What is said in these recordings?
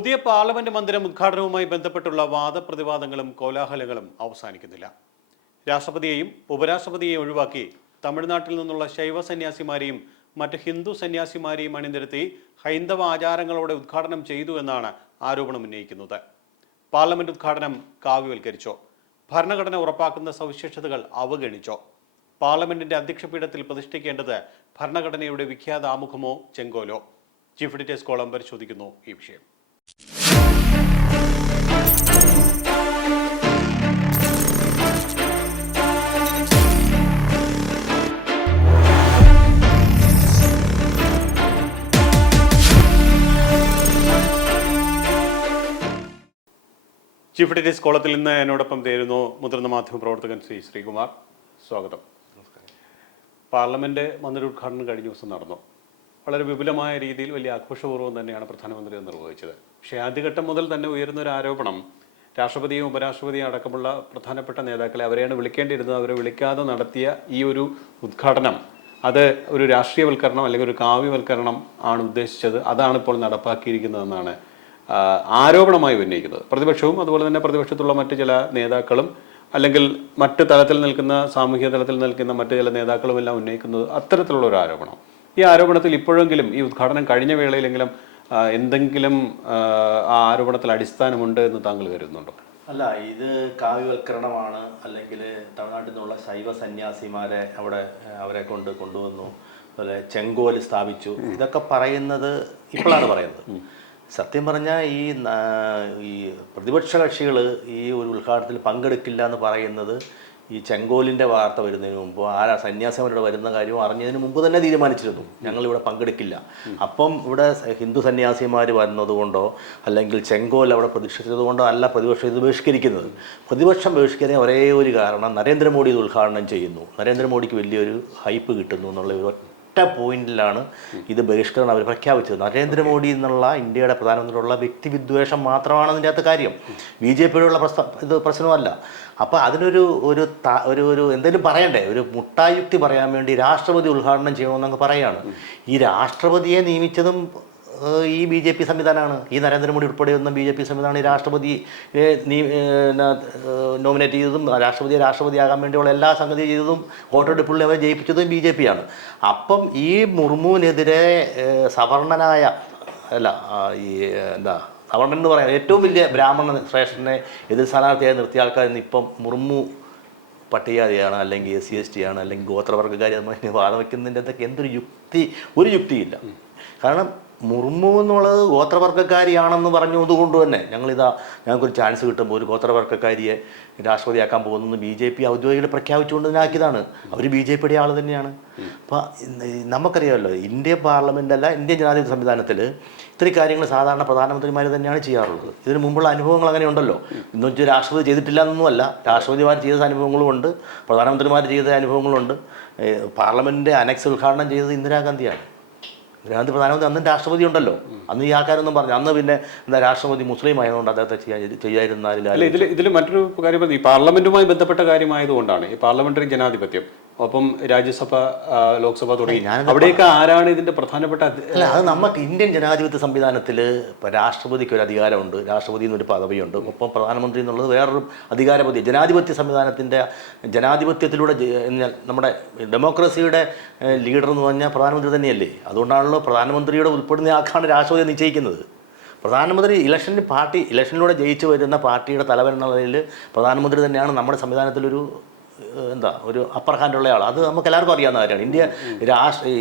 പുതിയ പാർലമെന്റ് മന്ദിരം ഉദ്ഘാടനവുമായി ബന്ധപ്പെട്ടുള്ള വാദപ്രതിവാദങ്ങളും കോലാഹലങ്ങളും അവസാനിക്കുന്നില്ല. രാഷ്ട്രപതിയെയും ഉപരാഷ്ട്രപതിയെയും ഒഴിവാക്കി തമിഴ്നാട്ടിൽ നിന്നുള്ള ശൈവ സന്യാസിമാരെയും മറ്റ് ഹിന്ദു സന്യാസിമാരെയും അണിനിരത്തി ഹൈന്ദവ ആചാരങ്ങളോടെ ഉദ്ഘാടനം ചെയ്തു എന്നാണ് ആരോപണം ഉന്നയിക്കുന്നത്. പാർലമെന്റ് ഉദ്ഘാടനം കാവ്യവൽക്കരിച്ചോ? ഭരണഘടന ഉറപ്പാക്കുന്ന സവിശേഷതകൾ അവഗണിച്ചോ? പാർലമെന്റിന്റെ അധ്യക്ഷപീഠത്തിൽ പ്രതിഷ്ഠിക്കേണ്ടത് ഭരണഘടനയുടെ വിഖ്യാത ആമുഖമോ ചെങ്കോലോ? ചീഫ് എഡിറ്റേഴ്സ് കോളം പരിശോധിക്കുന്നു ഈ വിഷയം. ചീഫ് എഡിറ്റേഴ്സ് കോളത്തിൽ ഇന്ന് എന്നോടൊപ്പം ചേരുന്നു മുതിർന്ന മാധ്യമ പ്രവർത്തകൻ ശ്രീ ശ്രീകുമാർ. സ്വാഗതം. പാർലമെന്റ് മന്ദിര ഉദ്ഘാടനം കഴിഞ്ഞ ദിവസം നടന്നു. വളരെ വിപുലമായ രീതിയിൽ വലിയ ആഘോഷപൂർവം തന്നെയാണ് പ്രധാനമന്ത്രി നിർവഹിച്ചത്. പക്ഷേ ആദ്യഘട്ടം മുതൽ തന്നെ ഉയരുന്ന ഒരു ആരോപണം രാഷ്ട്രപതിയും ഉപരാഷ്ട്രപതിയും അടക്കമുള്ള പ്രധാനപ്പെട്ട നേതാക്കളെ അവരെയാണ് വിളിക്കേണ്ടിയിരുന്നത്. അവരെ വിളിക്കാതെ നടത്തിയ ഈ ഒരു ഉദ്ഘാടനം അത് ഒരു രാഷ്ട്രീയവൽക്കരണം അല്ലെങ്കിൽ ഒരു കാവ്യവൽക്കരണം ആണ് ഉദ്ദേശിച്ചത്. അതാണ് ഇപ്പോൾ നടപ്പാക്കിയിരിക്കുന്നതെന്നാണ് ആരോപണമായി ഉന്നയിക്കുന്നത്. പ്രതിപക്ഷവും അതുപോലെ തന്നെ പ്രതിപക്ഷത്തുള്ള മറ്റ് ചില നേതാക്കളും അല്ലെങ്കിൽ മറ്റ് തലത്തിൽ നിൽക്കുന്ന സാമൂഹ്യ തലത്തിൽ നിൽക്കുന്ന മറ്റ് ചില നേതാക്കളുമെല്ലാം ഉന്നയിക്കുന്നത് അത്തരത്തിലുള്ള ഒരു ആരോപണം. ഈ ആരോപണത്തിൽ ഇപ്പോഴെങ്കിലും ഈ ഉദ്ഘാടനം കഴിഞ്ഞ വേളയിലെങ്കിലും എന്തെങ്കിലും ആ, ആരോപണത്തിൽ അടിസ്ഥാനമുണ്ട് എന്ന് താങ്കൾ കരുതുന്നുണ്ടോ? അല്ല ഇത് കാവ്യവൽക്കരണമാണ്. അല്ലെങ്കിൽ തമിഴ്നാട്ടിൽ നിന്നുള്ള ശൈവ സന്യാസിമാരെ അവിടെ അവരെ കൊണ്ട് കൊണ്ടുവന്നു. അതുപോലെ ചെങ്കോൽ സ്ഥാപിച്ചു. ഇതൊക്കെ പറയുന്നത് ഇപ്പോഴാണ് പറയുന്നത്. സത്യം പറഞ്ഞാൽ ഈ ഈ പ്രതിപക്ഷ കക്ഷികൾ ഈ ഒരു ഉദ്ഘാടനത്തിൽ പങ്കെടുക്കില്ല എന്ന് പറയുന്നത് ഈ ചെങ്കോലിന്റെ വാർത്ത വരുന്നതിന് മുമ്പ് ആരാ സന്യാസിമാരുടെ വരുന്ന കാര്യം അറിഞ്ഞതിന് മുമ്പ് തന്നെ തീരുമാനിച്ചിരുന്നു. ഞങ്ങളിവിടെ പങ്കെടുക്കില്ല. അപ്പം ഇവിടെ ഹിന്ദു സന്യാസിമാർ വന്നതുകൊണ്ടോ അല്ലെങ്കിൽ ചെങ്കോൽ അവിടെ പ്രതിഷ്ഠിച്ചത് കൊണ്ടോ അല്ല പ്രതിപക്ഷം ഇത് ബഹിഷ്കരിക്കുന്നത്. പ്രതിപക്ഷം ബഹിഷ്കരിക്കാൻ ഒരേ ഒരു കാരണം നരേന്ദ്രമോദി ഇത് ഉദ്ഘാടനം ചെയ്യുന്നു. നരേന്ദ്രമോദിക്ക് വലിയൊരു ഹൈപ്പ് കിട്ടുന്നു എന്നുള്ള ഒരു ഒറ്റ പോയിന്റിലാണ് ഇത് ബഹിഷ്കരണം അവർ പ്രഖ്യാപിച്ചത്. നരേന്ദ്രമോദി എന്നുള്ള ഇന്ത്യയുടെ പ്രധാനമന്ത്രിയുള്ള വ്യക്തിവിദ്വേഷം മാത്രമാണ് അതിന്റെ അകത്ത് കാര്യം. ബി ജെ പിയോടുള്ള പ്രശ്ന ഇത് പ്രശ്നമല്ല. അപ്പോൾ അതിനൊരു ഒരു ഒരു ഒരു എന്തെങ്കിലും പറയണ്ടേ? ഒരു മുട്ടായുക്തി പറയാൻ വേണ്ടി രാഷ്ട്രപതി ഉദ്ഘാടനം ചെയ്യണമെന്നൊക്കെ പറയാണ്. ഈ രാഷ്ട്രപതിയെ നിയമിച്ചതും ഈ ബി ജെ പി സംവിധാനമാണ്. ഈ നരേന്ദ്രമോദി ഉൾപ്പെടെ വന്ന ബി ജെ പി സംവിധാനം ഈ രാഷ്ട്രപതി നോമിനേറ്റ് ചെയ്തതും രാഷ്ട്രപതിയെ രാഷ്ട്രപതിയാകാൻ വേണ്ടിയുള്ള എല്ലാ സംഗതി ചെയ്തതും വോട്ടെടുപ്പുള്ളിൽ അവരെ ജയിപ്പിച്ചതും ബി ജെ പി ആണ്. അപ്പം ഈ മുർമുവിനെതിരെ സവർണനായ അല്ല ഈ എന്താ സവർണൻ എന്ന് പറയാം. ഏറ്റവും വലിയ ബ്രാഹ്മണ ശ്രേഷ്ഠനെ എതിർ സ്ഥാനാർത്ഥിയായി നിർത്തിയ ആൾക്കാർ ഇന്ന് ഇപ്പം മുർമു പട്ടികജാതിയാണ് അല്ലെങ്കിൽ എസ് സി എസ് ടി ആണ് അല്ലെങ്കിൽ ഗോത്രവർഗക്കാരി നമ്മൾ വാദം വയ്ക്കുന്നതിന്റെ അതൊക്കെ എന്തൊരു യുക്തി ഒരു യുക്തിയില്ല. കാരണം മുർമു എന്നുള്ളത് ഗോത്രവർഗക്കാരിയാണെന്ന് പറഞ്ഞതുകൊണ്ട് തന്നെ ഞങ്ങളിതാ ഞങ്ങൾക്കൊരു ചാൻസ് കിട്ടുമ്പോൾ ഒരു ഗോത്രവർഗക്കാരിയെ രാഷ്ട്രപതിയാക്കാൻ പോകുന്നത് ബി ജെ പി ഔദ്യോഗികൾ പ്രഖ്യാപിച്ചുകൊണ്ട് ഇതിനാക്കിയതാണ് അവർ ബി ജെ പിയുടെ ആൾ തന്നെയാണ്. അപ്പോൾ നമുക്കറിയാമല്ലോ ഇന്ത്യൻ പാർലമെന്റ് അല്ല ഇന്ത്യൻ ജനാധിപത്യ സംവിധാനത്തിൽ ഇത്രയും കാര്യങ്ങൾ സാധാരണ പ്രധാനമന്ത്രിമാർ തന്നെയാണ് ചെയ്യാറുള്ളത്. ഇതിന് മുമ്പുള്ള അനുഭവങ്ങൾ അങ്ങനെ ഉണ്ടല്ലോ ഇന്ന് വെച്ചാൽ രാഷ്ട്രപതി ചെയ്തിട്ടില്ല എന്നൊന്നുമല്ല. രാഷ്ട്രപതിമാർ ചെയ്ത അനുഭവങ്ങളുമുണ്ട് പ്രധാനമന്ത്രിമാർ ചെയ്ത അനുഭവങ്ങളുണ്ട് പാർലമെന്റിന്റെ അനക്സ് ഉദ്ഘാടനം ചെയ്തത് ഇന്ദിരാഗാന്ധിയാണ്. ഇന്ദിരാഗാന്ധി പ്രധാനമന്ത്രി അന്നും രാഷ്ട്രപതി ഉണ്ടല്ലോ. അന്ന് ഈ ആൾക്കാരൊന്നും പറഞ്ഞു അന്ന് പിന്നെ എന്താ രാഷ്ട്രപതി മുസ്ലിം ആയതുകൊണ്ട് അദ്ദേഹത്തെ ചെയ്യാൻ ചെയ്യാതിരുന്നാലില്ല. ഇതിൽ ഇതിൽ മറ്റൊരു കാര്യം ഈ പാർലമെന്റുമായി ബന്ധപ്പെട്ട കാര്യമായതുകൊണ്ടാണ് ഈ പാർലമെന്ററി ജനാധിപത്യം ഒപ്പം രാജ്യസഭ ലോക്സഭ തുടങ്ങി. അവിടെയൊക്കെ ആരാണ് ഇതിന്റെ പ്രധാനപ്പെട്ട അല്ല അത് നമുക്ക് ഇന്ത്യൻ ജനാധിപത്യ സംവിധാനത്തിൽ ഇപ്പോൾ രാഷ്ട്രപതിക്ക് ഒരു അധികാരമുണ്ട് രാഷ്ട്രപതി എന്നൊരു പദവിയുണ്ട്. ഒപ്പം പ്രധാനമന്ത്രി എന്നുള്ളത് വേറൊരു അധികാരപതി ജനാധിപത്യ സംവിധാനത്തിന്റെ ജനാധിപത്യത്തിലൂടെ നമ്മുടെ ഡെമോക്രസിയുടെ ലീഡർ എന്ന് പറഞ്ഞാൽ പ്രധാനമന്ത്രി തന്നെയല്ലേ? അതുകൊണ്ടാണല്ലോ പ്രധാനമന്ത്രിയുടെ ഉൾപ്പെടുന്ന ആൾക്കാണ് രാഷ്ട്രപതി നിശ്ചയിക്കുന്നത്. പ്രധാനമന്ത്രി ഇലക്ഷനിൽ പാർട്ടി ഇലക്ഷനിലൂടെ ജയിച്ചു വരുന്ന പാർട്ടിയുടെ തലവൻ എന്ന നിലയിൽ പ്രധാനമന്ത്രി തന്നെയാണ് നമ്മുടെ സംവിധാനത്തിലൊരു എന്താ ഒരു അപ്പർ ഹാൻഡുള്ള ആൾ അത് നമുക്ക് എല്ലാവർക്കും അറിയാവുന്ന കാര്യമാണ്. ഇന്ത്യ രാഷ്ട്ര ഈ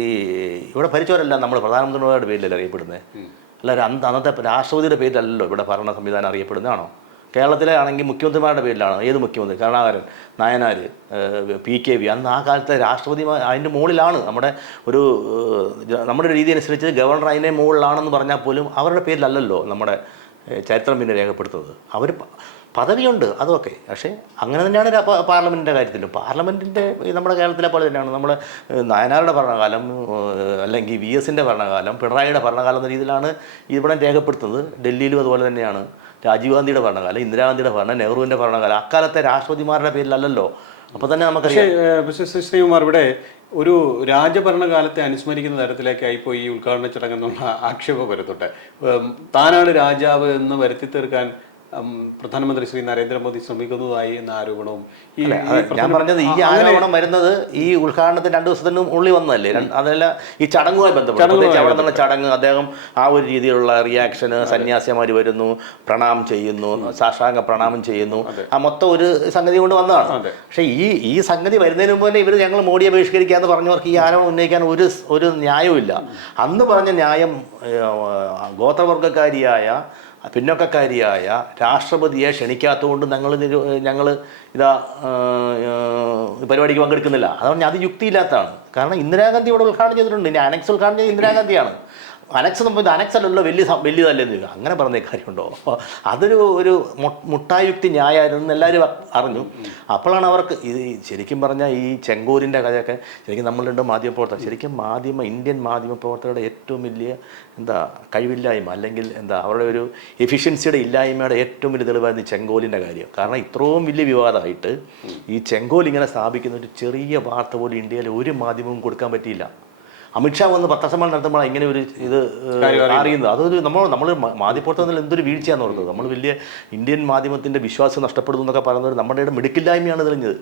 ഇവിടെ ഭരിച്ചവരെല്ലാം നമ്മൾ പ്രധാനമന്ത്രിയുടെ പേരിലല്ലേ അറിയപ്പെടുന്നത് അല്ല അന്ത അന്നത്തെ രാഷ്ട്രപതിയുടെ പേരിലല്ലോ ഇവിടെ ഭരണ സംവിധാനം അറിയപ്പെടുന്നതാണോ? കേരളത്തിലെ ആണെങ്കിൽ മുഖ്യമന്ത്രിമാരുടെ പേരിലാണ്. ഏത് മുഖ്യമന്ത്രി? Karunakaran Nayanar P K V. അന്ന് ആ കാലത്തെ രാഷ്ട്രപതി അതിന്റെ മുകളിലാണ്. നമ്മുടെ ഒരു നമ്മുടെ രീതി അനുസരിച്ച് ഗവർണർ അതിന്റെ മുകളിലാണെന്ന് പറഞ്ഞാൽ പോലും അവരുടെ പേരിലല്ലല്ലോ നമ്മുടെ ചരിത്രം പിന്നെ രേഖപ്പെടുത്തുന്നത്. അവർ പദവിയുണ്ട് അതൊക്കെ. പക്ഷേ അങ്ങനെ തന്നെയാണ് പാർലമെന്റിന്റെ കാര്യത്തിലും. പാർലമെന്റിന്റെ നമ്മുടെ കേരളത്തിലെ പോലെ തന്നെയാണ്. നമ്മൾ നായനാരുടെ ഭരണകാലം അല്ലെങ്കിൽ വി എസിന്റെ ഭരണകാലം പിണറായിയുടെ ഭരണകാലം എന്ന രീതിയിലാണ് ഇവിടെ രേഖപ്പെടുത്തുന്നത്. ഡൽഹിയിലും അതുപോലെ തന്നെയാണ്. രാജീവ് ഗാന്ധിയുടെ ഭരണകാലം ഇന്ദിരാഗാന്ധിയുടെ ഭരണം നെഹ്റുവിന്റെ ഭരണകാലം അക്കാലത്തെ രാഷ്ട്രപതിമാരുടെ പേരിലല്ലല്ലോ. അപ്പോൾ തന്നെ നമുക്ക് ശ്രീകുമാർ ഇവിടെ ഒരു രാജഭരണകാലത്തെ അനുസ്മരിക്കുന്ന തരത്തിലേക്കായിപ്പോയി ഈ ഉദ്ഘാടന ചടങ്ങെന്നുള്ള ആക്ഷേപം വരുന്നുണ്ട്. താനാണ് രാജാവ് എന്ന് വരുത്തി തീർക്കാൻ പ്രധാനമന്ത്രി ശ്രീ നരേന്ദ്രമോദി ശ്രമിക്കുന്നതായി എന്ന ആരോപണവും. ഞാൻ പറഞ്ഞത് ഈ ആരോപണം വരുന്നത് ഈ ഉദ്ഘാടനത്തിന് രണ്ടു ദിവസത്തിന് ഉള്ളിൽ വന്നതല്ലേ? അതല്ല ഈ ചടങ്ങുമായി ബന്ധപ്പെട്ട്. അവിടെ നിന്നുള്ള ചടങ്ങ് അദ്ദേഹം ആ ഒരു രീതിയിലുള്ള റിയാക്ഷന് സന്യാസിമാർ വരുന്നു പ്രണാമം ചെയ്യുന്നു സാഷ്ടാംഗ പ്രണാമം ചെയ്യുന്നു. ആ മൊത്തം ഒരു സംഗതി കൊണ്ട് വന്നതാണ്. പക്ഷെ ഈ ഈ സംഗതി വരുന്നതിന് മുമ്പ് തന്നെ ഇവർ ഞങ്ങൾ മോഡിയെ ബഹിഷ്കരിക്കാന്ന് പറഞ്ഞവർക്ക് ഈ ആരോപണം ഉന്നയിക്കാൻ ഒരു ഒരു ന്യായവും ഇല്ല അന്ന് പറഞ്ഞ ന്യായം ഗോത്രവർഗക്കാരിയായ പിന്നോക്കക്കാരിയായ രാഷ്ട്രപതിയെ ക്ഷണിക്കാത്തതുകൊണ്ട് ഞങ്ങൾ ഞങ്ങൾ ഇതാ പരിപാടിക്ക് പങ്കെടുക്കുന്നില്ല. അതുകൊണ്ട് അത് യുക്തിയില്ലാത്തതാണ്. കാരണം ഇന്ദിരാഗാന്ധി ഇവിടെ ഉദ്ഘാടനം ചെയ്തിട്ടുണ്ട്. ഇനി അനക്സ് ഉദ്ഘാടനം ചെയ്ത് ഇന്ദിരാഗാന്ധിയാണ്. അനക്സ് സംബന്ധിച്ച് അനക്സലുള്ള വലിയ വലിയതല്ലെന്ന് ചോദിക്കുക അങ്ങനെ പറഞ്ഞ കാര്യമുണ്ടോ? അപ്പോൾ അതൊരു ഒരു മുട്ടായുക്തി ന്യായമായിരുന്നു എല്ലാവരും അറിഞ്ഞു. അപ്പോഴാണ് അവർക്ക് ഇത് ശരിക്കും പറഞ്ഞാൽ ഈ ചെങ്കൂരിന്റെ കഥയൊക്കെ ശരിക്കും നമ്മളുണ്ട് മാധ്യമ പ്രവർത്തകർ ശരിക്കും മാധ്യമ ഇന്ത്യൻ മാധ്യമ പ്രവർത്തകരുടെ ഏറ്റവും വലിയ എന്താ കഴിവില്ലായ്മ അല്ലെങ്കിൽ എന്താ അവരുടെ ഒരു എഫിഷ്യൻസിയുടെ ഇല്ലായ്മയുടെ ഏറ്റവും വലിയ തെളിവായിരുന്നു ചെങ്കോലിന്റെ കാര്യം. കാരണം ഇത്രയും വലിയ വിവാദമായിട്ട് ഈ ചെങ്കോൽ ഇങ്ങനെ സ്ഥാപിക്കുന്ന ഒരു ചെറിയ വാർത്ത പോലും ഇന്ത്യയിൽ ഒരു മാധ്യമവും കൊടുക്കാൻ പറ്റിയില്ല. അമിത്ഷാ വന്ന് പത്രസമ്മേളനം നടത്തുമ്പോൾ ഇങ്ങനെ ഒരു ഇത് അറിയുന്നത്. അതൊരു നമ്മൾ നമ്മൾ മാധ്യമപ്രവർത്തനത്തിൽ എന്തൊരു വീഴ്ചയാണെന്ന് ഓർത്തത് നമ്മൾ വലിയ ഇന്ത്യൻ മാധ്യമത്തിന്റെ വിശ്വാസം നഷ്ടപ്പെടുന്നു എന്നൊക്കെ പറയുന്നത് നമ്മുടെ ഇവിടെ മിടുക്കില്ലായ്മയാണ് തെളിഞ്ഞത്.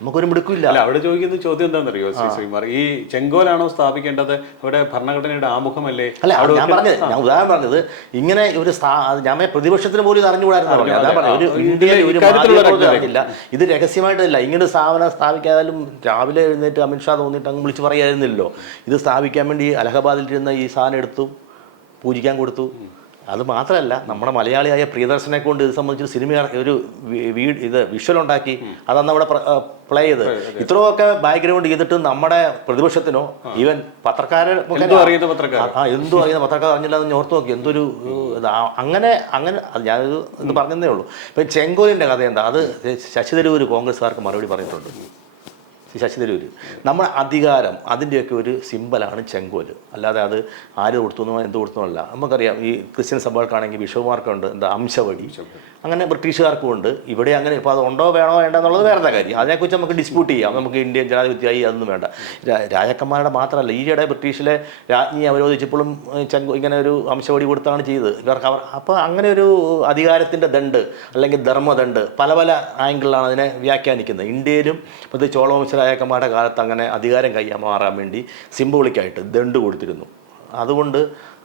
നമുക്കൊരു മിടുക്കില്ല. അല്ല അവിടെ ചോദിക്കുന്ന ചോദ്യം എന്താണെന്നറിയോ ശ്രീ ശ്രീമാർ ഈ ചെങ്കോലാണോ സ്ഥാപിക്കേണ്ടത്? അവിടെ ഭരണഘടനയുടെ ആമുഖമല്ലേ? അല്ല ഞാൻ പറഞ്ഞത് ഞാൻ ഉദാഹരണം പറഞ്ഞത് ഇങ്ങനെ ഒരു ഞാൻ പ്രതിപക്ഷത്തിന് പോലും ഇത് അറിഞ്ഞുകൂടായിരുന്നു അതാ. പറഞ്ഞത് ഒരു ആ, ഇന്ത്യയിൽ ഒരു ഇത് രഹസ്യമായിട്ടല്ല. ഇങ്ങനെ സ്ഥാപനം സ്ഥാപിക്കാതാലും രാവിലെ എഴുന്നേറ്റ് അമിത്ഷാ തോന്നിയിട്ട് അങ്ങ് വിളിച്ച് പറയായിരുന്നില്ലല്ലോ. ഇത് സ്ഥാപിക്കാൻ വേണ്ടി അലഹബാദിൽ ഇരുന്ന ഈ സാധനം എടുത്തു പൂജിക്കാൻ കൊടുത്തു. അത് മാത്രമല്ല നമ്മുടെ മലയാളിയായ പ്രിയദർശനെ കൊണ്ട് ഇത് സംബന്ധിച്ച് സിനിമ ഒരു വി- ഇത് വിഷ്വൽ ഉണ്ടാക്കി അതന്ന് അവിടെ പ്ലേ ചെയ്ത് ഇത്രയൊക്കെ ബാക്ക്ഗ്രൗണ്ട് ചെയ്തിട്ട് നമ്മുടെ പ്രതിപക്ഷത്തിനോ ഈവൻ പത്രക്കാരെ അറിയുന്ന പത്രക്കാർ? ആ എന്തോ അറിയുന്ന പത്രക്കാർ അറിഞ്ഞില്ല എന്ന് ഓർത്ത് നോക്കി. എന്തൊരു അങ്ങനെ അങ്ങനെ ഞാനൊരു ഇത് പറഞ്ഞതേ ഉള്ളൂ. ഇപ്പം ചെങ്കോലിന്റെ കഥ എന്താ? അത് ശശി തരൂർ കോൺഗ്രസ്സുകാർക്ക് മറുപടി പറഞ്ഞിട്ടുണ്ട്. ശ്രീ ശശി തരൂർ നമ്മുടെ അധികാരം അതിന്റെയൊക്കെ ഒരു സിമ്പലാണ് ചെങ്കോൽ. അല്ലാതെ അത് ആര് കൊടുത്തുന്നോ എന്ത് കൊടുത്തുന്നല്ല നമുക്കറിയാം ഈ ക്രിസ്ത്യൻ സഭകൾക്കാണെങ്കിൽ ബിഷപ്പുമാർക്കുണ്ട് എന്താ അംശവടി. അങ്ങനെ ബ്രിട്ടീഷുകാർക്കും ഉണ്ട്. ഇവിടെ അങ്ങനെ ഇപ്പോൾ അത് ഉണ്ടോ വേണോ വേണ്ട എന്നുള്ളത് വേറെ കാര്യം? അതിനെക്കുറിച്ച് നമുക്ക് ഡിസ്പ്യൂട്ട് ചെയ്യാം. നമുക്ക് ഇന്ത്യൻ ജനാധിപത്യമായി അതൊന്നും വേണ്ട. രാജാക്കന്മാരുടെ മാത്രമല്ല ഈയിടെ ബ്രിട്ടീഷിലെ രാജ്ഞി അവരോധിച്ചപ്പോഴും ചെങ്കോ ഇങ്ങനെ ഒരു അംശവടി കൊടുത്താണ് ചെയ്തത്. ഇവർക്ക് അവർ അപ്പോൾ അങ്ങനെ ഒരു അധികാരത്തിന്റെ ദണ്ട് അല്ലെങ്കിൽ ധർമ്മദണ്ട് പല പല ആംഗിളിലാണ് അതിനെ വ്യാഖ്യാനിക്കുന്നത്. ഇന്ത്യയിലും പ്രത്യേകിച്ച് ചോളവംശ രാജാക്കന്മാരുടെ കാലത്ത് അങ്ങനെ അധികാരം കൈമാറാൻ വേണ്ടി സിംബോളിക്കായിട്ട് ദണ്ട് കൊടുത്തിരുന്നു. അതുകൊണ്ട്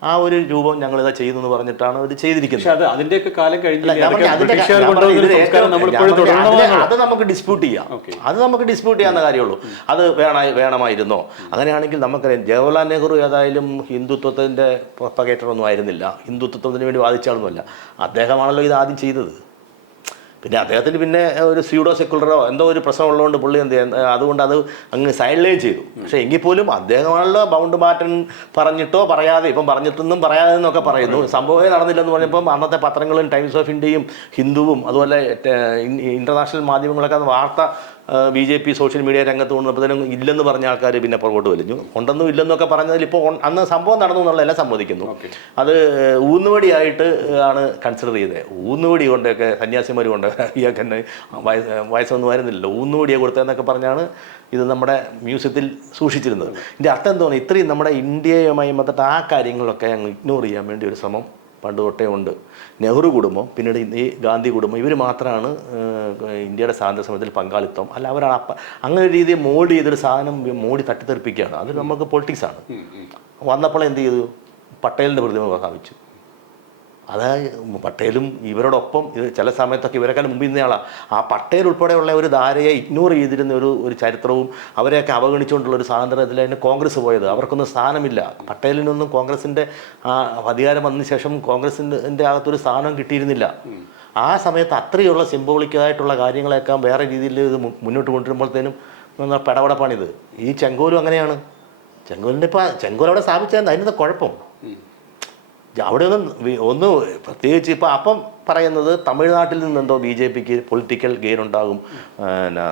ആ ഒരു രൂപം ഞങ്ങൾ ഇതാ ചെയ്യുന്നു എന്ന് പറഞ്ഞിട്ടാണ് ഇത് ചെയ്തിരിക്കുന്നത്. അതിന്റെയൊക്കെ കാലം കഴിഞ്ഞില്ല അത് നമുക്ക് ഡിസ്പ്യൂട്ട് ചെയ്യാം. അത് നമുക്ക് ഡിസ്പ്യൂട്ട് ചെയ്യാവുന്ന കാര്യമുള്ളൂ. അത് വേണ വേണമായിരുന്നോ? അങ്ങനെയാണെങ്കിൽ നമുക്കറിയാം ജവഹർലാൽ നെഹ്റു ഏതായാലും ഹിന്ദുത്വത്തിന്റെ പ്രൊപ്പഗേറ്റർ ഒന്നും ആയിരുന്നില്ല. ഹിന്ദുത്വത്തിന് വേണ്ടി വാദിച്ചാളൊന്നുമല്ല. അദ്ദേഹമാണല്ലോ ഇത് ആദ്യം ചെയ്തത്. പിന്നെ അദ്ദേഹത്തിന് പിന്നെ ഒരു സ്യൂഡോ സെക്യുലറോ എന്തോ ഒരു പ്രശ്നം ഉള്ളതുകൊണ്ട് പുള്ളി എന്ത് അതുകൊണ്ട് അത് അങ്ങ് സൈഡിലൈൻ ചെയ്തു. പക്ഷേ എങ്കിൽ പോലും അദ്ദേഹമാണല്ലോ ബൗണ്ട് മാറ്റൻ പറഞ്ഞിട്ടോ പറയാതെ ഇപ്പം പറഞ്ഞിട്ടൊന്നും പറയാതെ എന്നൊക്കെ പറയുന്നു. സംഭവമേ നടന്നില്ലെന്ന് പറഞ്ഞപ്പം അന്നത്തെ പത്രങ്ങളും ടൈംസ് ഓഫ് ഇന്ത്യയും ഹിന്ദുവും അതുപോലെ ഇന്റർനാഷണൽ മാധ്യമങ്ങളൊക്കെ അത് വാർത്ത B J P social media രംഗത്ത് കൊണ്ടപ്പോഴത്തേനും ഇല്ലെന്ന് പറഞ്ഞ ആൾക്കാർ പിന്നെ പുറകോട്ട് വലിഞ്ഞു. ഉണ്ടെന്നും ഇല്ലെന്നൊക്കെ പറഞ്ഞതിൽ ഇപ്പോൾ അന്ന് സംഭവം നടന്നു എന്നുള്ളതെല്ലാം സമ്മതിക്കുന്നു. അത് ഊന്നുവടിയായിട്ട് ആണ് കൺസിഡർ ചെയ്തത്. ഊന്നുവടി കൊണ്ടൊക്കെ സന്യാസിമാർ കൊണ്ട് ഇയാൾക്ക് തന്നെ വയസ്സ് വയസ്സൊന്നും വരുന്നില്ലല്ലോ ഊന്നുവടിയെ കൊടുത്തതെന്നൊക്കെ പറഞ്ഞാണ് ഇത് നമ്മുടെ മ്യൂസിയത്തിൽ സൂക്ഷിച്ചിരുന്നത്. ഇതിന്റെ അർത്ഥം എന്തോന്ന് ഇത്രയും നമ്മുടെ ഇന്ത്യയുമായി ബന്ധപ്പെട്ട ആ കാര്യങ്ങളൊക്കെ അങ്ങ് ഇഗ്നോർ ചെയ്യാൻ വേണ്ടി ഒരു ശ്രമം പണ്ട് തൊട്ടേ ഉണ്ട്. നെഹ്റു കുടുംബം പിന്നീട് ഈ ഗാന്ധി കുടുംബം ഇവർ മാത്രമാണ് ഇന്ത്യയുടെ സ്വാതന്ത്ര്യ സമരത്തിൽ പങ്കാളിത്തം. അല്ല അവരാണ് അപ്പം അങ്ങനെ ഒരു രീതിയിൽ മോൾഡ് ചെയ്തൊരു സാധനം മോഡി തട്ടിത്തെറിപ്പിക്കുകയാണ്. അത് നമുക്ക് പൊളിറ്റിക്സാണ്. വന്നപ്പോൾ എന്ത് ചെയ്തു? പട്ടേലിന്റെ പ്രതിമ സ്ഥാപിച്ചു അതായത് പട്ടേലും ഇവരോടൊപ്പം ഇത് ചില സമയത്തൊക്കെ ഇവരെക്കാൾ മുമ്പ് ഇന്നയാളാണ് ആ പട്ടേൽ ഉൾപ്പെടെയുള്ള ഒരു ധാരയെ ഇഗ്നോർ ചെയ്തിരുന്ന ഒരു ഒരു ചരിത്രവും അവരെയൊക്കെ അവഗണിച്ചുകൊണ്ടുള്ള ഒരു സ്വാതന്ത്ര്യത്തിലായിരുന്നു കോൺഗ്രസ് പോയത്. അവർക്കൊന്നും സ്ഥാനമില്ല. പട്ടേലിനൊന്നും കോൺഗ്രസിന്റെ അധികാരം വന്നതിന് ശേഷം കോൺഗ്രസിന്റെ അകത്തൊരു സ്ഥാനം കിട്ടിയിരുന്നില്ല. ആ സമയത്ത് അത്രയുള്ള സിംബോളിക്കായിട്ടുള്ള കാര്യങ്ങളെയൊക്കെ വേറെ രീതിയിൽ ഇത് മുന്നോട്ട് കൊണ്ടുവരുമ്പോഴത്തേനും എന്താ പെടപെടപ്പാണിത്. ഈ ചെങ്കോലും അങ്ങനെയാണ്. ചെങ്കോലിന്റെ ഇപ്പോൾ ചെങ്കോൽ അവിടെ സ്ഥാപിച്ചത് അതിനെന്താ കുഴപ്പം? അവിടെ ഒന്നും ഒന്ന് പ്രത്യേകിച്ച് ഇപ്പം അപ്പം പറയുന്നത് തമിഴ്നാട്ടിൽ നിന്നെന്തോ ബി ജെ പിക്ക് പൊളിറ്റിക്കൽ ഗെയിൻ ഉണ്ടാകും. പിന്നെ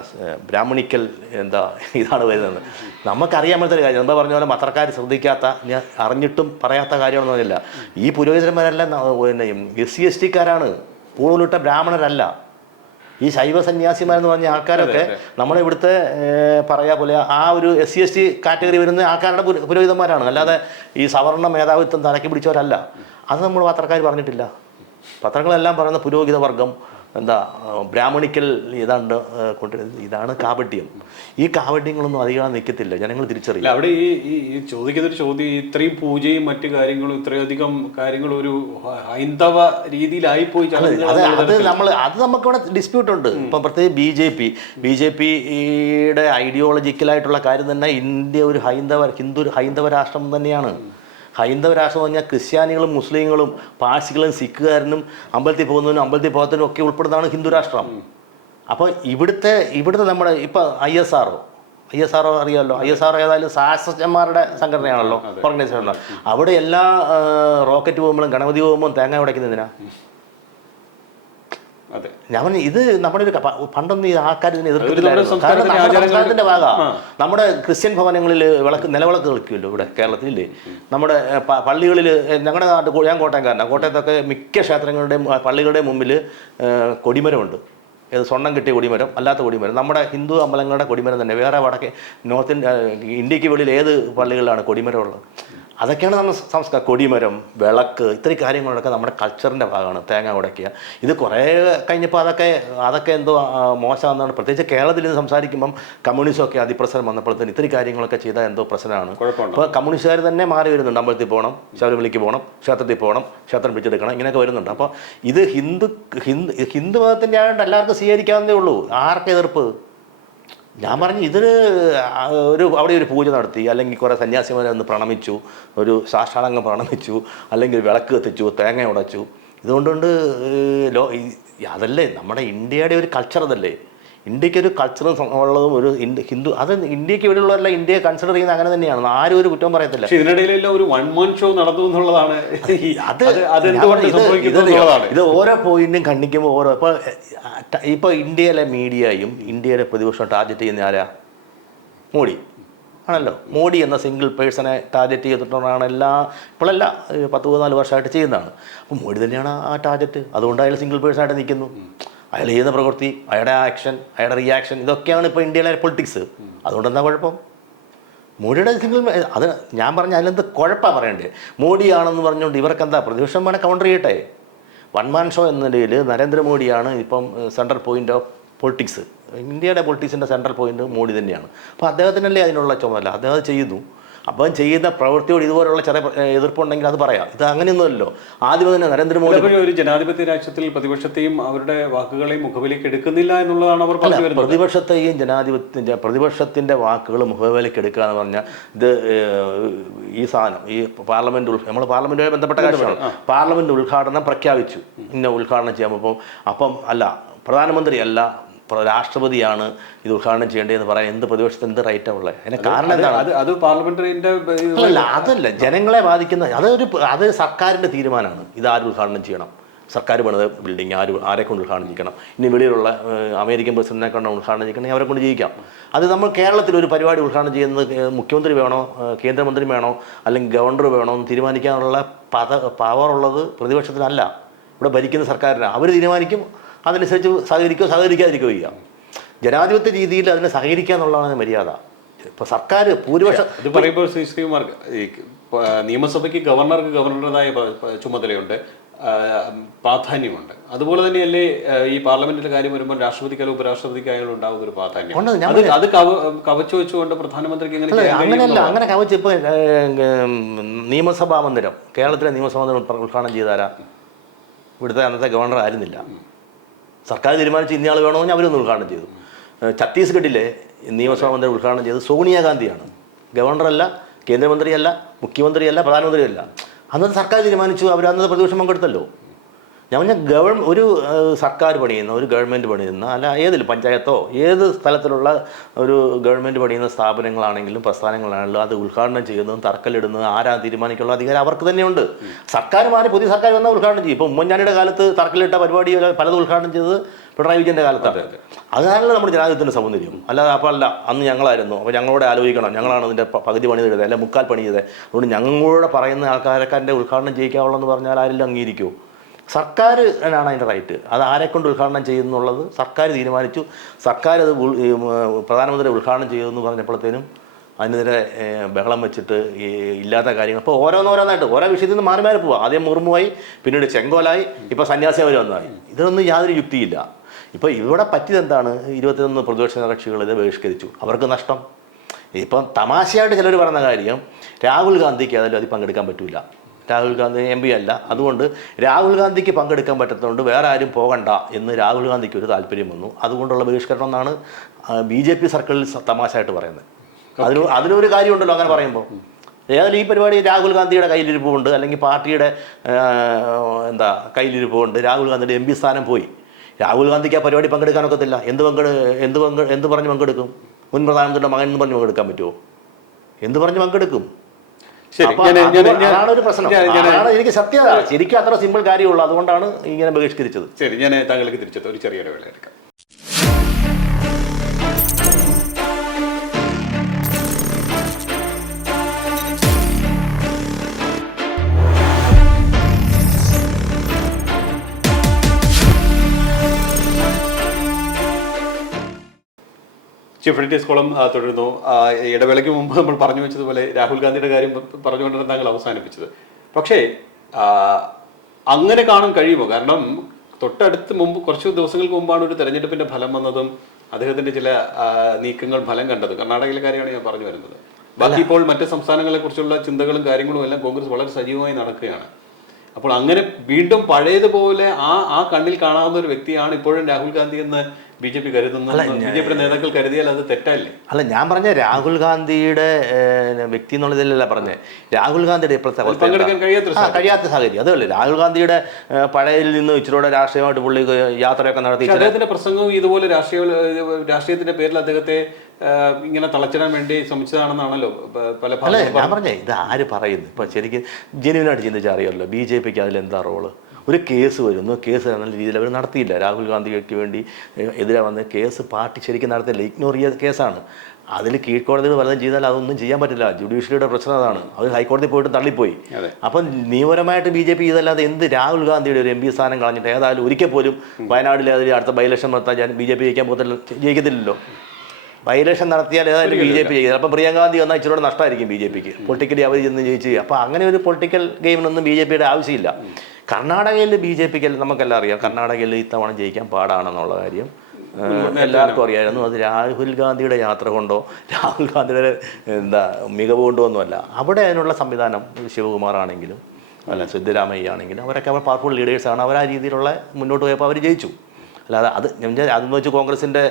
ബ്രാഹ്മണിക്കൽ എന്താ ഇതാണ് വരുന്നത്. നമുക്കറിയാൻ പറ്റാത്ത കാര്യം എന്താ പറഞ്ഞ പോലെ പത്രക്കാർ ശ്രദ്ധിക്കാത്ത ഞാൻ അറിഞ്ഞിട്ടും പറയാത്ത കാര്യമൊന്നുമില്ല ഈ പുരോഹിതന്മാരെല്ലാം പിന്നെ എസ് സി എസ് ടിക്കാരാണ് പൂണൂലിട്ട ബ്രാഹ്മണരല്ല. ഈ ശൈവ സന്യാസിമാരെന്ന് പറഞ്ഞ ആൾക്കാരൊക്കെ നമ്മുടെ ഇവിടുത്തെ പറയാ പോലെ ആ ഒരു S C S T category വരുന്ന ആൾക്കാരുടെ പുരോഹിതന്മാരാണ്. അല്ലാതെ ഈ സവർണ മേധാവിത്വം തലക്കി പിടിച്ചവരല്ല. അത് നമ്മൾ പത്രക്കാർ പറഞ്ഞിട്ടില്ല. പത്രങ്ങളെല്ലാം പറയുന്ന പുരോഹിത വർഗം എന്താ ബ്രാഹ്മണിക്കൽ ഏതാണ്ട് കൊണ്ടുവരുന്നത്. ഇതാണ് കാപട്യം. ഈ കാപട്യങ്ങളൊന്നും അധികം നിൽക്കത്തില്ല ജനങ്ങൾ തിരിച്ചറിയില്ല അവിടെ ഈ ഈ ചോദിക്കുന്നൊരു ചോദ്യം ഇത്രയും പൂജയും മറ്റു കാര്യങ്ങളും ഇത്രയധികം കാര്യങ്ങൾ ഒരു ഹൈന്ദവ രീതിയിലായി പോയി അത് നമ്മൾ അത് നമുക്കിവിടെ ഡിസ്പ്യൂട്ട് ഉണ്ട്. ഇപ്പം പ്രത്യേകിച്ച് B J P. B J പിയുടെ ഐഡിയോളജിക്കലായിട്ടുള്ള കാര്യം തന്നെ ഇന്ത്യ ഒരു ഹൈന്ദവ ഹിന്ദു ഹൈന്ദവ രാഷ്ട്രം തന്നെയാണ്. ഹൈന്ദവ രാഷ്ട്രം എന്ന് പറഞ്ഞാൽ ക്രിസ്ത്യാനികളും മുസ്ലിങ്ങളും പാഴ്സികളും സിഖുകാരനും അമ്പലത്തിൽ പോകുന്നതിനും അമ്പലത്തിൽ പോകാത്തതിനും ഒക്കെ ഉൾപ്പെടുന്നതാണ് ഹിന്ദു രാഷ്ട്രം അപ്പോൾ ഇവിടുത്തെ ഇവിടുത്തെ നമ്മുടെ ഇപ്പം I S R I S R അറിയാമല്ലോ ഐ എസ് ആർ ഏതായാലും ശാസ്ത്രജ്ഞന്മാരുടെ സംഘടനയാണല്ലോ ഓർഗനൈസേഷൻ അവിടെ എല്ലാ റോക്കറ്റ് പോകുമ്പോഴും ഗണപതി പോകുമ്പോഴും തേങ്ങ ഉടയ്ക്കുന്നതിനാ അതെ ഞാൻ പറഞ്ഞു ഇത് നമ്മുടെ ഒരു പണ്ടൊന്നും ഈ ആൾക്കാർ ഇതിനെ എതിർത്തിട്ടില്ലായിരുന്നു എതിർത്തില്ലായിരുന്നു ഭാഗമാണ് നമ്മുടെ ക്രിസ്ത്യൻ ഭവനങ്ങളിൽ വിളക്ക് നിലവിളക്ക് കളിക്കുമല്ലോ ഇവിടെ കേരളത്തിലില്ലേ? നമ്മുടെ പള്ളികളിൽ ഞങ്ങളുടെ നാട്ടിൽ ഞാൻ കോട്ടയംകാരനാണ് കോട്ടയത്തൊക്കെ മിക്ക ക്ഷേത്രങ്ങളുടെയും പള്ളികളുടെ പള്ളികളുടെയും മുമ്പിൽ കൊടിമരമുണ്ട്. ഏത് സ്വർണം കിട്ടിയ കൊടിമരം അല്ലാത്ത കൊടിമരം. നമ്മുടെ ഹിന്ദു അമ്പലങ്ങളുടെ കൊടിമരം തന്നെ. വേറെ വടക്കേ നോർത്ത് ഇന്ത്യ ഇന്ത്യയ്ക്ക് വെളിയിൽ ഏത് പള്ളികളിലാണ് കൊടിമരം ഉള്ളത് അതൊക്കെയാണ് നമ്മുടെ സംസ്കാരം കൊടിമരം വിളക്ക് ഇത്ര കാര്യങ്ങളൊക്കെ നമ്മുടെ കൾച്ചറിന്റെ ഭാഗമാണ്. തേങ്ങ ഉടയ്ക്കുക ഇത് കുറേ കഴിഞ്ഞപ്പോൾ അതൊക്കെ അതൊക്കെ എന്തോ മോശമാണെന്നാണ്. പ്രത്യേകിച്ച് കേരളത്തിൽ ഇത് സംസാരിക്കുമ്പം കമ്മ്യൂണിസമൊക്കെ അതിപ്രസരം വന്നപ്പോഴത്തേന് ഇത്ര കാര്യങ്ങളൊക്കെ ചെയ്താൽ എന്തോ പ്രശ്നമാണ്. ഇപ്പോൾ അപ്പോൾ കമ്മ്യൂണിസ്റ്റുകാർ തന്നെ മാറി വരുന്നുണ്ട്. അമ്പലത്തിൽ പോകണം ശബരിമലയ്ക്ക് പോകണം ക്ഷേത്രത്തിൽ പോകണം ക്ഷേത്രം പിടിച്ചെടുക്കണം ഇങ്ങനെയൊക്കെ വരുന്നുണ്ട്. അപ്പോൾ ഇത് ഹിന്ദു ഹിന്ദു ഹിന്ദു മതത്തിന്റെ ആയതുകൊണ്ട് എല്ലാവർക്കും സ്വീകരിക്കാവുന്നേ ഉള്ളൂ. ആർക്ക് എതിർപ്പ് ഞാൻ പറഞ്ഞു ഇതിന് ഒരു അവിടെ ഒരു പൂജ നടത്തി അല്ലെങ്കിൽ കുറേ സന്യാസിമാരെ ഒന്ന് പ്രണമിച്ചു ഒരു സാഷ്ടാംഗം പ്രണമിച്ചു അല്ലെങ്കിൽ വിളക്ക് കത്തിച്ചു തേങ്ങ ഉടച്ചു. ഇതുകൊണ്ടുകൊണ്ട് ലോ അതല്ലേ നമ്മുടെ ഇന്ത്യയുടെ ഒരു കൾച്ചർ അതല്ലേ? ഇന്ത്യയ്ക്ക് ഒരു കൾച്ചറും ഉള്ളതും ഒരു ഹിന്ദു അത് ഇന്ത്യയ്ക്ക് ഇവിടെയുള്ളവരെല്ലാം ഇന്ത്യയെ കൺസിഡർ ചെയ്യുന്ന അങ്ങനെ തന്നെയാണ്. ആരും ഒരു കുറ്റം പറയത്തില്ല. ഇതിനിടയിലെല്ലാം ഒരു വൺ മൺ ഷോ നടന്നു എന്നുള്ളതാണ് അത് ഇത് ഓരോ പോയിന്റും കണ്ണിക്കുമ്പോൾ ഓരോ ഇപ്പോൾ ഇപ്പോൾ ഇന്ത്യയിലെ മീഡിയയും ഇന്ത്യയിലെ പ്രതിപക്ഷം ടാർഗറ്റ് ചെയ്യുന്ന ആരാ? മോഡി. ആണല്ലോ. മോഡി എന്ന സിംഗിൾ പേഴ്സണെ ടാർഗറ്റ് ചെയ്തിട്ടുള്ളതാണ് എല്ലാ ഇപ്പോഴല്ല പത്ത് പതിനാല് വർഷമായിട്ട് ചെയ്യുന്നതാണ്. അപ്പോൾ മോഡി തന്നെയാണ് ആ ടാർഗറ്റ് അതുകൊണ്ട് അയാൾ സിംഗിൾ പേഴ്സണായിട്ട് നിൽക്കുന്നു. അയാൾ ചെയ്യുന്ന പ്രവൃത്തി അയാളുടെ ആക്ഷൻ അയാളുടെ റിയാക്ഷൻ ഇതൊക്കെയാണ് ഇപ്പോൾ ഇന്ത്യയിലെ പൊളിറ്റിക്സ് അതുകൊണ്ട് എന്താ കുഴപ്പം? മോഡിയുടെ സിംഗിൾ അത് ഞാൻ പറഞ്ഞ അതിലെന്ത് കുഴപ്പമാണ് പറയണ്ടേ? മോഡിയാണെന്ന് പറഞ്ഞുകൊണ്ട് ഇവർക്ക് എന്താ പ്രതിപക്ഷം വേണേൽ കൗണ്ടർ ചെയ്യട്ടെ? വൺ മാൻ ഷോ എന്ന നിലയിൽ നരേന്ദ്രമോദിയാണ് ഇപ്പം സെൻട്രൽ പോയിന്റ് ഓഫ് പൊളിറ്റിക്സ് ഇന്ത്യയുടെ പൊളിറ്റിക്സിന്റെ സെൻട്രൽ പോയിന്റ് മോഡി തന്നെയാണ്. അപ്പോൾ അദ്ദേഹത്തിനല്ലേ അതിനുള്ള ചുമതല? അദ്ദേഹം അത് ചെയ്യുന്നു. അപ്പം ചെയ്യുന്ന പ്രവൃത്തിയോട് ഇതുപോലുള്ള ചെറിയ എതിർപ്പുണ്ടെങ്കിൽ അത് പറയാം. ഇത് അങ്ങനെയൊന്നുമല്ലോ ആദ്യം തന്നെ നരേന്ദ്രമോദി ഒരു ജനാധിപത്യ രാഷ്ട്രത്തിൽ പ്രതിപക്ഷത്തെയും അവരുടെ വാക്കുകളെയും മുഖവിലേക്ക് എടുക്കുന്നില്ല എന്നുള്ളതാണ് അവർ പ്രതിപക്ഷത്തെയും ജനാധിപത്യ പ്രതിപക്ഷത്തിന്റെ വാക്കുകൾ മുഖവിലേക്ക് എടുക്കുക എന്ന് പറഞ്ഞാൽ ഇത് ഈ സാധനം ഈ പാർലമെന്റ് നമ്മൾ പാർലമെന്റുമായി ബന്ധപ്പെട്ട കാര്യമാണ്. പാർലമെന്റ് ഉദ്ഘാടനം പ്രഖ്യാപിച്ചു. ഇന്ന ഉദ്ഘാടനം ചെയ്യാൻ അപ്പം അപ്പം അല്ല പ്രധാനമന്ത്രി അല്ല പ്ര- രാഷ്ട്രപതിയാണ് ഇത് ഉദ്ഘാടനം ചെയ്യേണ്ടതെന്ന് പറയാൻ എന്ത് പ്രതിപക്ഷത്തിന് എന്ത് റൈറ്റാണ് ഉള്ളത്? അതിന് കാരണം എന്താണ്? അത് പാർലമെന്ററിന്റെ അല്ല അതല്ല. ജനങ്ങളെ ബാധിക്കുന്ന അതൊരു അത് സർക്കാരിന്റെ തീരുമാനമാണ്. ഇത് ആര് ഉദ്ഘാടനം ചെയ്യണം? സർക്കാർ പണിത ബിൽഡിംഗ് ആര് ആരെ കൊണ്ട് ഉദ്ഘാടനം ചെയ്യണം ഇനി വെളിയിലുള്ള അമേരിക്കൻ പ്രസിഡന്റിനെ കൊണ്ട് ഉദ്ഘാടനം ചെയ്യിക്കണമെങ്കിൽ അവരെ കൊണ്ട് ചെയ്യിക്കാം അത് നമ്മൾ കേരളത്തിൽ ഒരു പരിപാടി ഉദ്ഘാടനം ചെയ്യുന്നത് മുഖ്യമന്ത്രി വേണോ കേന്ദ്രമന്ത്രി വേണോ അല്ലെങ്കിൽ ഗവർണർ വേണോ എന്ന് തീരുമാനിക്കാനുള്ള പദ പവർ ഉള്ളത് പ്രതിപക്ഷത്തിനല്ല. ഇവിടെ ഭരിക്കുന്ന സർക്കാരിനാണ്. അവർ തീരുമാനിക്കും അതനുസരിച്ച് സഹകരിക്കുകയോ സഹകരിക്കാതിരിക്കുകയോ ചെയ്യാം ജനാധിപത്യ രീതിയിൽ അതിനെ സഹകരിക്കുക എന്നുള്ളതാണ് മര്യാദ. ഇപ്പോൾ സർക്കാർ ഭൂരിപക്ഷം ഇത് പറയുമ്പോൾ ശ്രീ ശ്രീകുമാർ നിയമസഭയ്ക്ക് ഗവർണർക്ക് ഗവർണറുടേതായ ചുമതലയുണ്ട് പ്രാധാന്യമുണ്ട്. അതുപോലെ തന്നെയല്ലേ ഈ പാർലമെന്റിലെ കാര്യം വരുമ്പോൾ രാഷ്ട്രപതിക്കായാലും ഉപരാഷ്ട്രപതിക്കായാലും ഉണ്ടാകുന്ന ഒരു പ്രാധാന്യം. അത് കവച്ചു വെച്ചുകൊണ്ട് പ്രധാനമന്ത്രിക്ക് അങ്ങനെയല്ല അങ്ങനെ കവച്ച് ഇപ്പൊ നിയമസഭാ മന്ദിരം കേരളത്തിലെ നിയമസഭാ മന്ദിരം ഉദ്ഘ- ഉദ്ഘാടനം ചെയ്താരാ? ഇവിടുത്തെ അന്നത്തെ ഗവർണർ ആയിരുന്നില്ല. സർക്കാർ തീരുമാനിച്ച് ഇന്നയാൾ വേണമെന്ന് അവരൊന്ന് ഉദ്ഘാടനം ചെയ്തു. ഛത്തീസ്ഗഡിലെ നിയമസഭാ മന്ദിരം ഉദ്ഘാടനം ചെയ്തത് സോണിയാഗാന്ധിയാണ്. ഗവർണറല്ല കേന്ദ്രമന്ത്രിയല്ല മുഖ്യമന്ത്രിയല്ല പ്രധാനമന്ത്രിയല്ല. അന്നത്തെ സർക്കാർ തീരുമാനിച്ചു അവർ അന്നത്തെ പ്രതിപക്ഷം പങ്കെടുത്തല്ലോ. ഞാൻ പറഞ്ഞ ഗവൺ ഒരു സർക്കാർ പണിയുന്ന ഒരു ഗവൺമെന്റ് പണിയുന്ന അല്ല ഏതിൽ പഞ്ചായത്തോ ഏത് സ്ഥലത്തിലുള്ള ഒരു ഗവൺമെന്റ് പണിയുന്ന സ്ഥാപനങ്ങളാണെങ്കിലും പ്രസ്ഥാനങ്ങളാണെങ്കിലും അത് ഉദ്ഘാടനം ചെയ്യുന്നതും തറക്കല്ലിടുന്നതും ആരാ തീരുമാനിക്കാനുള്ള അധികാരം അവർക്ക് തന്നെയുണ്ട്. സർക്കാർ മാറി പുതിയ സർക്കാർ വന്നാൽ ഉദ്ഘാടനം ചെയ്യും. ഇപ്പോൾ ഉമ്മൻചാണ്ടിയുടെ കാലത്ത് തറക്കല്ലിട്ട പരിപാടി പലതും ഉദ്ഘാടനം ചെയ്തത് പിണറായി വിജയന്റെ കാലത്താണ്. അതാണല്ലോ നമ്മുടെ ജനാധിപത്യത്തിന്റെ സൗന്ദര്യം. അല്ലാതെ അപ്പോൾ അല്ല അന്ന് ഞങ്ങളായിരുന്നു. അപ്പോൾ ഞങ്ങളോട് ആലോചിക്കണം. ഞങ്ങളാണ് ഇതിന്റെ പകുതി പണി ചെയ്തത് അല്ലെ മുക്കാൽ പണി ചെയ്തത്. അതുകൊണ്ട് ഞങ്ങളോട് പറയുന്ന ആൾക്കാരൊക്കെ എന്റെ ഉദ്ഘാടനം ചെയ്യിക്കാവുള്ളൂ എന്ന് പറഞ്ഞാൽ ആരെല്ലാം അംഗീകരിക്കുമോ സർക്കാരിനാണ് അതിന്റെ റൈറ്റ്. അത് ആരെക്കൊണ്ട് ഉദ്ഘാടനം ചെയ്യുന്നുള്ളത്? സർക്കാർ തീരുമാനിച്ചു. സർക്കാർ അത് പ്രധാനമന്ത്രി ഉദ്ഘാടനം ചെയ്യുമെന്ന് പറഞ്ഞപ്പോഴത്തേനും അതിനെതിരെ ബഹളം വെച്ചിട്ട് ഈ ഇല്ലാത്ത കാര്യങ്ങൾ. ഇപ്പോൾ ഓരോന്നോരോന്നായിട്ട് ഓരോ വിഷയത്തിൽ നിന്ന് മാറി മാറി പോവുക ആദ്യം മുറുമുമായി പിന്നീട് ചെങ്കോലായി ഇപ്പോൾ സന്യാസി അവർ വന്നതായി. ഇതിനൊന്നും യാതൊരു യുക്തിയില്ല. ഇപ്പോൾ ഇവിടെ പറ്റിയത് എന്താണ്? ഇരുപത്തിയൊന്ന് പ്രതിപക്ഷ കക്ഷികൾ ഇത് ബഹിഷ്കരിച്ചു. അവർക്ക് നഷ്ടം. ഇപ്പം തമാശയായിട്ട് ചിലർ പറഞ്ഞ കാര്യം രാഹുൽ ഗാന്ധിക്ക് അതിൽ അതിൽ പങ്കെടുക്കാൻ പറ്റില്ല രാഹുൽ ഗാന്ധി എം പി അല്ല. അതുകൊണ്ട് രാഹുൽ ഗാന്ധിക്ക് പങ്കെടുക്കാൻ പറ്റാത്തതുകൊണ്ട് വേറെ ആരും പോകണ്ട എന്ന് രാഹുൽ ഗാന്ധിക്ക് ഒരു താല്പര്യം വന്നു. അതുകൊണ്ടുള്ള ബഹിഷ്കരണം എന്നാണ് ബി ജെ പി സർക്കിളിൽ തമാശയായിട്ട് പറയുന്നത്. അതിന് അതിനൊരു കാര്യമുണ്ടല്ലോ അങ്ങനെ പറയുമ്പോൾ. ഏതായാലും ഈ പരിപാടി രാഹുൽ ഗാന്ധിയുടെ കയ്യിലിരിപ്പുണ്ട് അല്ലെങ്കിൽ പാർട്ടിയുടെ എന്താ കയ്യിലിരിപ്പുണ്ട്. രാഹുൽ ഗാന്ധിയുടെ എം പി സ്ഥാനം പോയി. രാഹുൽ ഗാന്ധിക്ക് ആ പരിപാടി പങ്കെടുക്കാനൊക്കത്തില്ല. എന്ത് പങ്കെടു എന്ത് പങ്കെ എന്ത് പറഞ്ഞ് പങ്കെടുക്കും? മുൻ പ്രധാനമന്ത്രിയുടെ മകൻ എന്ന് പറഞ്ഞ് പങ്കെടുക്കാൻ പറ്റുമോ? എന്ത് പറഞ്ഞ് പങ്കെടുക്കും? എനിക്ക് സത്യത ശരിക്കും അത്ര സിമ്പിൾ കാര്യമുള്ളൂ. അതുകൊണ്ടാണ് ഇങ്ങനെ ബഹിഷ്കരിച്ചത്. ശരി ഞാൻ താങ്കൾക്ക് തിരിച്ചെത്താം. ഒരു ചെറിയ ഇടവേള എടുക്കാം. ചീഫ് എഡിറ്റേഴ്സ് കോളം തുടരുന്നു. ഇടവേളയ്ക്ക് മുമ്പ് നമ്മൾ പറഞ്ഞു വെച്ചതുപോലെ രാഹുൽ ഗാന്ധിയുടെ കാര്യം പറഞ്ഞുകൊണ്ടിരുന്ന പറഞ്ഞുകൊണ്ടാണ് താങ്കൾ അവസാനിപ്പിച്ചത്. പക്ഷേ അങ്ങനെ കാണാൻ കഴിയുമോ? കാരണം തൊട്ടടുത്ത് മുമ്പ് കുറച്ച് ദിവസങ്ങൾക്ക് മുമ്പാണ് ഒരു തെരഞ്ഞെടുപ്പിന്റെ ഫലം വന്നതും അദ്ദേഹത്തിന്റെ ചില നീക്കങ്ങൾ ഫലം കണ്ടത്. കർണാടകയിലെ കാര്യമാണ് ഞാൻ പറഞ്ഞു വരുന്നത്. ബാക്കി ഇപ്പോൾ മറ്റ് സംസ്ഥാനങ്ങളെ കുറിച്ചുള്ള ചിന്തകളും കാര്യങ്ങളും എല്ലാം കോൺഗ്രസ് വളരെ സജീവമായി നടക്കുകയാണ്. അപ്പോൾ അങ്ങനെ വീണ്ടും പഴയതുപോലെ ആ ആ കണ്ണിൽ കാണാവുന്ന ഒരു വ്യക്തിയാണ് ഇപ്പോഴും രാഹുൽ ഗാന്ധി എന്ന് ബി ജെ പി കരുതുന്നു ബി ജെ പി നേതാക്കൾ കരുതിയാൽ അത് തെറ്റല്ലേ? അല്ല ഞാൻ പറഞ്ഞ രാഹുൽ ഗാന്ധിയുടെ വ്യക്തി എന്നുള്ളതിലല്ല പറഞ്ഞത് രാഹുൽ ഗാന്ധിയുടെ ഇപ്പോഴത്തെ കഴിയാത്ത സാഹചര്യം. അതേ ഉള്ളൂ രാഹുൽ ഗാന്ധിയുടെ പഴയതിൽ നിന്ന് ഇച്ചിരൂടെ രാഷ്ട്രീയമായിട്ട് പുള്ളി യാത്രയൊക്കെ നടത്തി അദ്ദേഹത്തിന്റെ പ്രസംഗവും ഇതുപോലെ രാഷ്ട്രീയ രാഷ്ട്രീയത്തിന്റെ പേരിൽ അദ്ദേഹത്തെ ഇങ്ങനെ തളച്ചിടാൻ വേണ്ടി ശ്രമിച്ചതാണെന്നാണല്ലോ പല പല അല്ല ഞാൻ പറഞ്ഞേ ഇത് ആര് പറയുന്നു? ഇപ്പൊ ശരിക്കും ജെനുവിനായിട്ട് ചിന്തിച്ചാൽ അറിയാമല്ലോ ബി ജെ പിക്ക് അതിൽ എന്താ റോൾ ഒരു കേസ് വരുന്നു. കേസ് നല്ല രീതിയിൽ അവർ നടത്തിയില്ല. രാഹുൽ ഗാന്ധിക്ക് വേണ്ടി എതിരെ വന്ന് കേസ് പാർട്ടി ശരിക്കും നടത്തിയില്ല. ഇഗ്നോർ ചെയ്ത കേസാണ്. അതിൽ കീഴ്ക്കോടതികൾ വല്ലതും ചെയ്താൽ അതൊന്നും ചെയ്യാൻ പറ്റില്ല. ജുഡീഷ്യറിയുടെ പ്രശ്നം അതാണ്. അത് ഹൈക്കോടതി പോയിട്ട് തള്ളിപ്പോയി. അപ്പം നിയമപരമായിട്ട് ബി ജെ പി ഇതല്ലാതെ എന്ത് രാഹുൽ ഗാന്ധിയുടെ ഒരു എം പി സ്ഥാനം കളഞ്ഞിട്ട് ഏതായാലും ഒരിക്കൽ പോലും വയനാട്ടിലെ അതിൽ അടുത്ത ബൈ ഇലക്ഷൻ നടത്താൻ ബി ജെ പി ജയിക്കാൻ പോകത്തില്ല ജയിക്കത്തില്ലല്ലോ. ബൈ ഇലക്ഷൻ നടത്തിയാൽ ഏതായാലും ബി ജെ പി ചെയ്യും അപ്പം പ്രിയങ്ക ഗാന്ധി വന്നാൽ ഇച്ചിരി നഷ്ടമായിരിക്കും ബി ജെ പിക്ക്. പൊളിറ്റിക്കലി അവർ ചെന്ന് ജയിച്ച്. അപ്പോൾ അങ്ങനെ ഒരു പൊളിറ്റിക്കൽ ഗെയിമിനൊന്നും ബി ജെ പിയുടെ ആവശ്യമില്ല. കർണാടകയിൽ ബി ജെ പിക്ക് നമുക്കെല്ലാം അറിയാം. കർണാടകയിൽ ഇത്തവണ ജയിക്കാൻ പാടാണെന്നുള്ള കാര്യം. എല്ലാവർക്കും അറിയാമായിരുന്നു അത് രാഹുൽ ഗാന്ധിയുടെ യാത്ര കൊണ്ടോ രാഹുൽ ഗാന്ധിയുടെ എന്താ മികവ് കൊണ്ടോ ഒന്നുമല്ല. അവിടെ അതിനുള്ള സംവിധാനം ശിവകുമാർ ആണെങ്കിലും അല്ല സിദ്ധരാമയ്യ ആണെങ്കിലും അവരൊക്കെ അവർ പവർഫുൾ ലീഡേഴ്സാണ് അവർ ആ രീതിയിലുള്ള മുന്നോട്ട് പോയപ്പോൾ അവർ ജയിച്ചു. അല്ലാതെ അത് അതെന്ന് വെച്ച് കോൺഗ്രസിന്റെ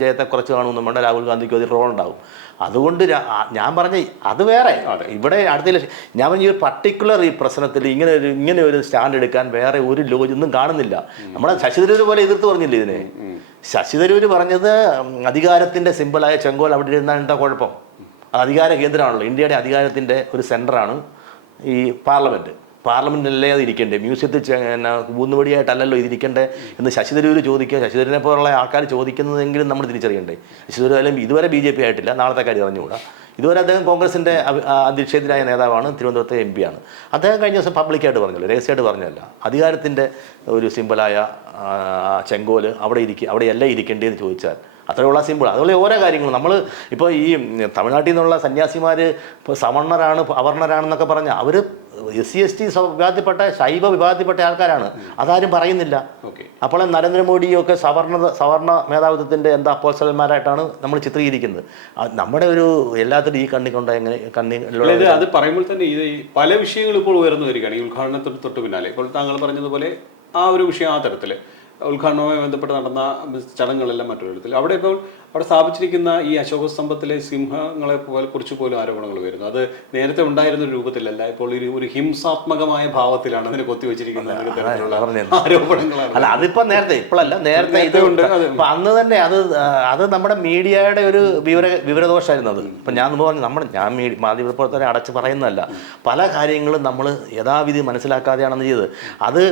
ജയത്തെ കുറച്ച് കാണുമെന്നും വേണ്ട രാഹുൽ ഗാന്ധിക്ക് അതിൽ റോൾ ഉണ്ടാവും. അതുകൊണ്ട് ഞാൻ പറഞ്ഞ അത് വേറെ. ഇവിടെ അടുത്ത ഇലക്ഷൻ ഞാൻ പറഞ്ഞ ഒരു പർട്ടിക്കുലർ ഈ പ്രശ്നത്തിൽ ഇങ്ങനെ ഒരു ഇങ്ങനെ ഒരു സ്റ്റാൻഡ് എടുക്കാൻ വേറെ ഒരു ലോജ് ഒന്നും കാണുന്നില്ല. നമ്മുടെ ശശി തരൂർ പോലെ എതിർത്ത് പറഞ്ഞില്ല ഇതിനെ? ശശി തരൂർ പറഞ്ഞത് അധികാരത്തിന്റെ സിമ്പിളായ ചെങ്കോൽ അവിടെ ഇരുന്നാൽ എന്താ കുഴപ്പം? അത് അധികാര കേന്ദ്രമാണല്ലോ. ഇന്ത്യയുടെ അധികാരത്തിന്റെ ഒരു സെന്ററാണ് ഈ പാർലമെന്റ് പാർലമെന്റിലല്ലേ അത് ഇരിക്കണ്ടേ? മ്യൂസിയത്തിൽ എന്നാ ഊന്നുവടിയായിട്ടല്ലല്ലോ ഇതിരിക്കണ്ടേ എന്ന് ശശി ചോദിക്കുക. ശശി തരൂരിനെ പോലുള്ള ആൾക്കാർ ചോദിക്കുന്നതെങ്കിലും നമ്മൾ തിരിച്ചറിയണ്ടേ? ശശി തരൂർ ആയാലും ഇതുവരെ ബി ജെ പി ആയിട്ടില്ല. നാളത്തെ കാര്യം അറിഞ്ഞുകൂടാ. ഇതുവരെ അദ്ദേഹം കോൺഗ്രസിന്റെ അധ്യക്ഷതരായ നേതാവാണ് തിരുവനന്തപുരത്തെ എം ആണ് അദ്ദേഹം കഴിഞ്ഞ ദിവസം പബ്ലിക്കായിട്ട് പറഞ്ഞല്ലോ രഹസ്യമായിട്ട് പറഞ്ഞല്ല. അധികാരത്തിന്റെ ഒരു സിമ്പിളായ ചെങ്കോൽ അവിടെ ഇരിക്കുക അവിടെയല്ല ഇരിക്കേണ്ടതെന്ന് ചോദിച്ചാൽ അത്രയുള്ള സിമ്പിൾ അതുപോലെ ഓരോ കാര്യങ്ങളും. നമ്മൾ ഇപ്പോൾ ഈ തമിഴ്നാട്ടിൽ നിന്നുള്ള സന്യാസിമാർ സവർണരാണ് അവർണരാണെന്നൊക്കെ പറഞ്ഞാൽ അവർ എസ് സി എസ് ടി വിഭാഗത്തിൽപ്പെട്ട ശൈവ വിഭാഗത്തിൽപ്പെട്ട ആൾക്കാരാണ്. അതാരും പറയുന്നില്ല. അപ്പോൾ നരേന്ദ്രമോദിയൊക്കെ സവർണ സവർണ മേധാവിത്വത്തിന്റെ എന്താ അപ്പോസ്റ്റലന്മാരായിട്ടാണ് നമ്മൾ ചിത്രീകരിക്കുന്നത്. നമ്മുടെ ഒരു എല്ലാത്തിനും ഈ കണ്ണി കൊണ്ട് എങ്ങനെ കണ്ണി അത് പറയുമ്പോൾ തന്നെ ഇത് പല വിഷയങ്ങളും ഇപ്പോൾ ഉയർന്നു വരികയാണ്. ഈ ഉദ്ഘാടനത്തിന് തൊട്ട് പിന്നാലെ. ഇപ്പോൾ താങ്കൾ പറഞ്ഞതുപോലെ ആ ഒരു വിഷയം ആ തരത്തിൽ ഉദ്ഘാടനവുമായി ബന്ധപ്പെട്ട് നടന്ന ചടങ്ങുകളെല്ലാം മറ്റൊരു വിധത്തിൽ. അവിടെ ഇപ്പോൾ അവിടെ സ്ഥാപിച്ചിരിക്കുന്ന ഈ അശോക സ്തംഭത്തിലെ സിംഹങ്ങളെ പോലെ കുറിച്ച് പോലും ആരോപണങ്ങൾ വരുന്നു അത് നേരത്തെ ഉണ്ടായിരുന്ന രൂപത്തിലല്ല ഇപ്പോൾ ഒരു ഒരു ഹിംസാത്മകമായ ഭാവത്തിലാണ് അതിനെ കൊത്തിവെച്ചിരിക്കുന്നത്. ആരോപണങ്ങളാണ്. അല്ല അതിപ്പോ നേരത്തെ ഇപ്പോഴല്ല നേരത്തെ ഇത് നേരത്തെ ഉണ്ട്, അന്ന് തന്നെ അത് അത് നമ്മുടെ മീഡിയയുടെ ഒരു വിവര വിവരദോഷമായിരുന്നു അത്. ഇപ്പൊ ഞാൻ പറഞ്ഞു നമ്മുടെ ഞാൻ മീഡിയ മാധ്യമപ്രവർത്തകരെ അടച്ച് പറയുന്നതല്ല. പല കാര്യങ്ങളും നമ്മൾ യഥാവിധി മനസ്സിലാക്കാതെയാണെന്ന് ചെയ്തത്. അത്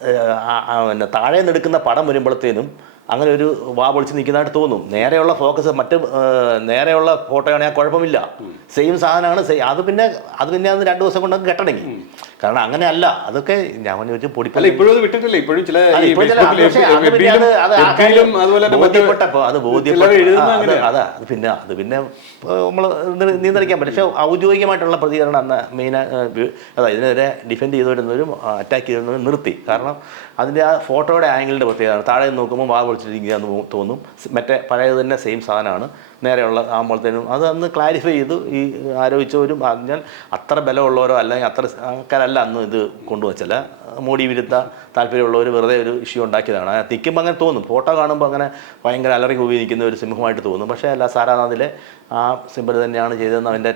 പിന്നെ താഴെ നിന്നെടുക്കുന്ന പടം വരുമ്പോഴത്തേനും അങ്ങനെ ഒരു വാ പൊളിച്ച് നിൽക്കുന്നതായിട്ട് തോന്നും. നേരെയുള്ള ഫോക്കസ് മറ്റ് നേരെയുള്ള ഫോട്ടോയാണെങ്കിൽ കുഴപ്പമില്ല. സെയിം സാധനമാണ് സെയിം അത് പിന്നെ അത് പിന്നെ അത് രണ്ട് ദിവസം കൊണ്ടൊക്കെ കെട്ടണമെങ്കിൽ കാരണം അങ്ങനെയല്ല അതൊക്കെ ഞാൻ ചോദിച്ചു പൊടിപ്പല്ല ഇപ്പോഴും അത് വിട്ടിട്ടില്ല. ഇപ്പോഴും ചില അത് അത് ബോധ്യപ്പെട്ടപ്പോ ബോധ്യപ്പെട്ട പിന്നെ അത് പിന്നെ നമ്മൾ നിയന്ത്രിക്കാൻ പറ്റും. പക്ഷെ ഔദ്യോഗികമായിട്ടുള്ള പ്രതികരണം അന്ന് മെയിൻ അതാ ഇതിനെതിരെ ഡിഫെൻഡ് ചെയ്തുവരുന്നവരും അറ്റാക്ക് ചെയ്തുവരുന്നവരും നിർത്തി. കാരണം അതിന്റെ ആ ഫോട്ടോയുടെ ആംഗിളിന്റെ പ്രത്യേകത. താഴെ നോക്കുമ്പോൾ വാ പൊളിച്ചിരിക്കുകയെന്ന് തോന്നും. മറ്റേ പഴയത് തന്നെ സെയിം സാധനമാണ്. നേരെയുള്ള ആകുമ്പോഴത്തേനും അത് അന്ന് ക്ലാരിഫൈ ചെയ്തു. ഈ ആരോപിച്ചവരും ഞാൻ അത്ര ബലമുള്ളവരോ അല്ലെങ്കിൽ അത്ര ആൾക്കാരല്ല അന്ന് ഇത് കൊണ്ടുവച്ചല്ല മോഡി വിരുദ്ധ താല്പര്യമുള്ളവർ വെറുതെ ഒരു ഇഷ്യൂ ഉണ്ടാക്കിയതാണ്. അത് നിൽക്കുമ്പോൾ അങ്ങനെ തോന്നും. ഫോട്ടോ കാണുമ്പോൾ അങ്ങനെ ഭയങ്കര അലറി കൂവി നിൽക്കുന്ന ഒരു സിംഹമായിട്ട് തോന്നും. പക്ഷേ അല്ല സാരാനാഥിലെ ആ സിംബൽ തന്നെയാണ് ചെയ്തതെന്ന് അവന്റെ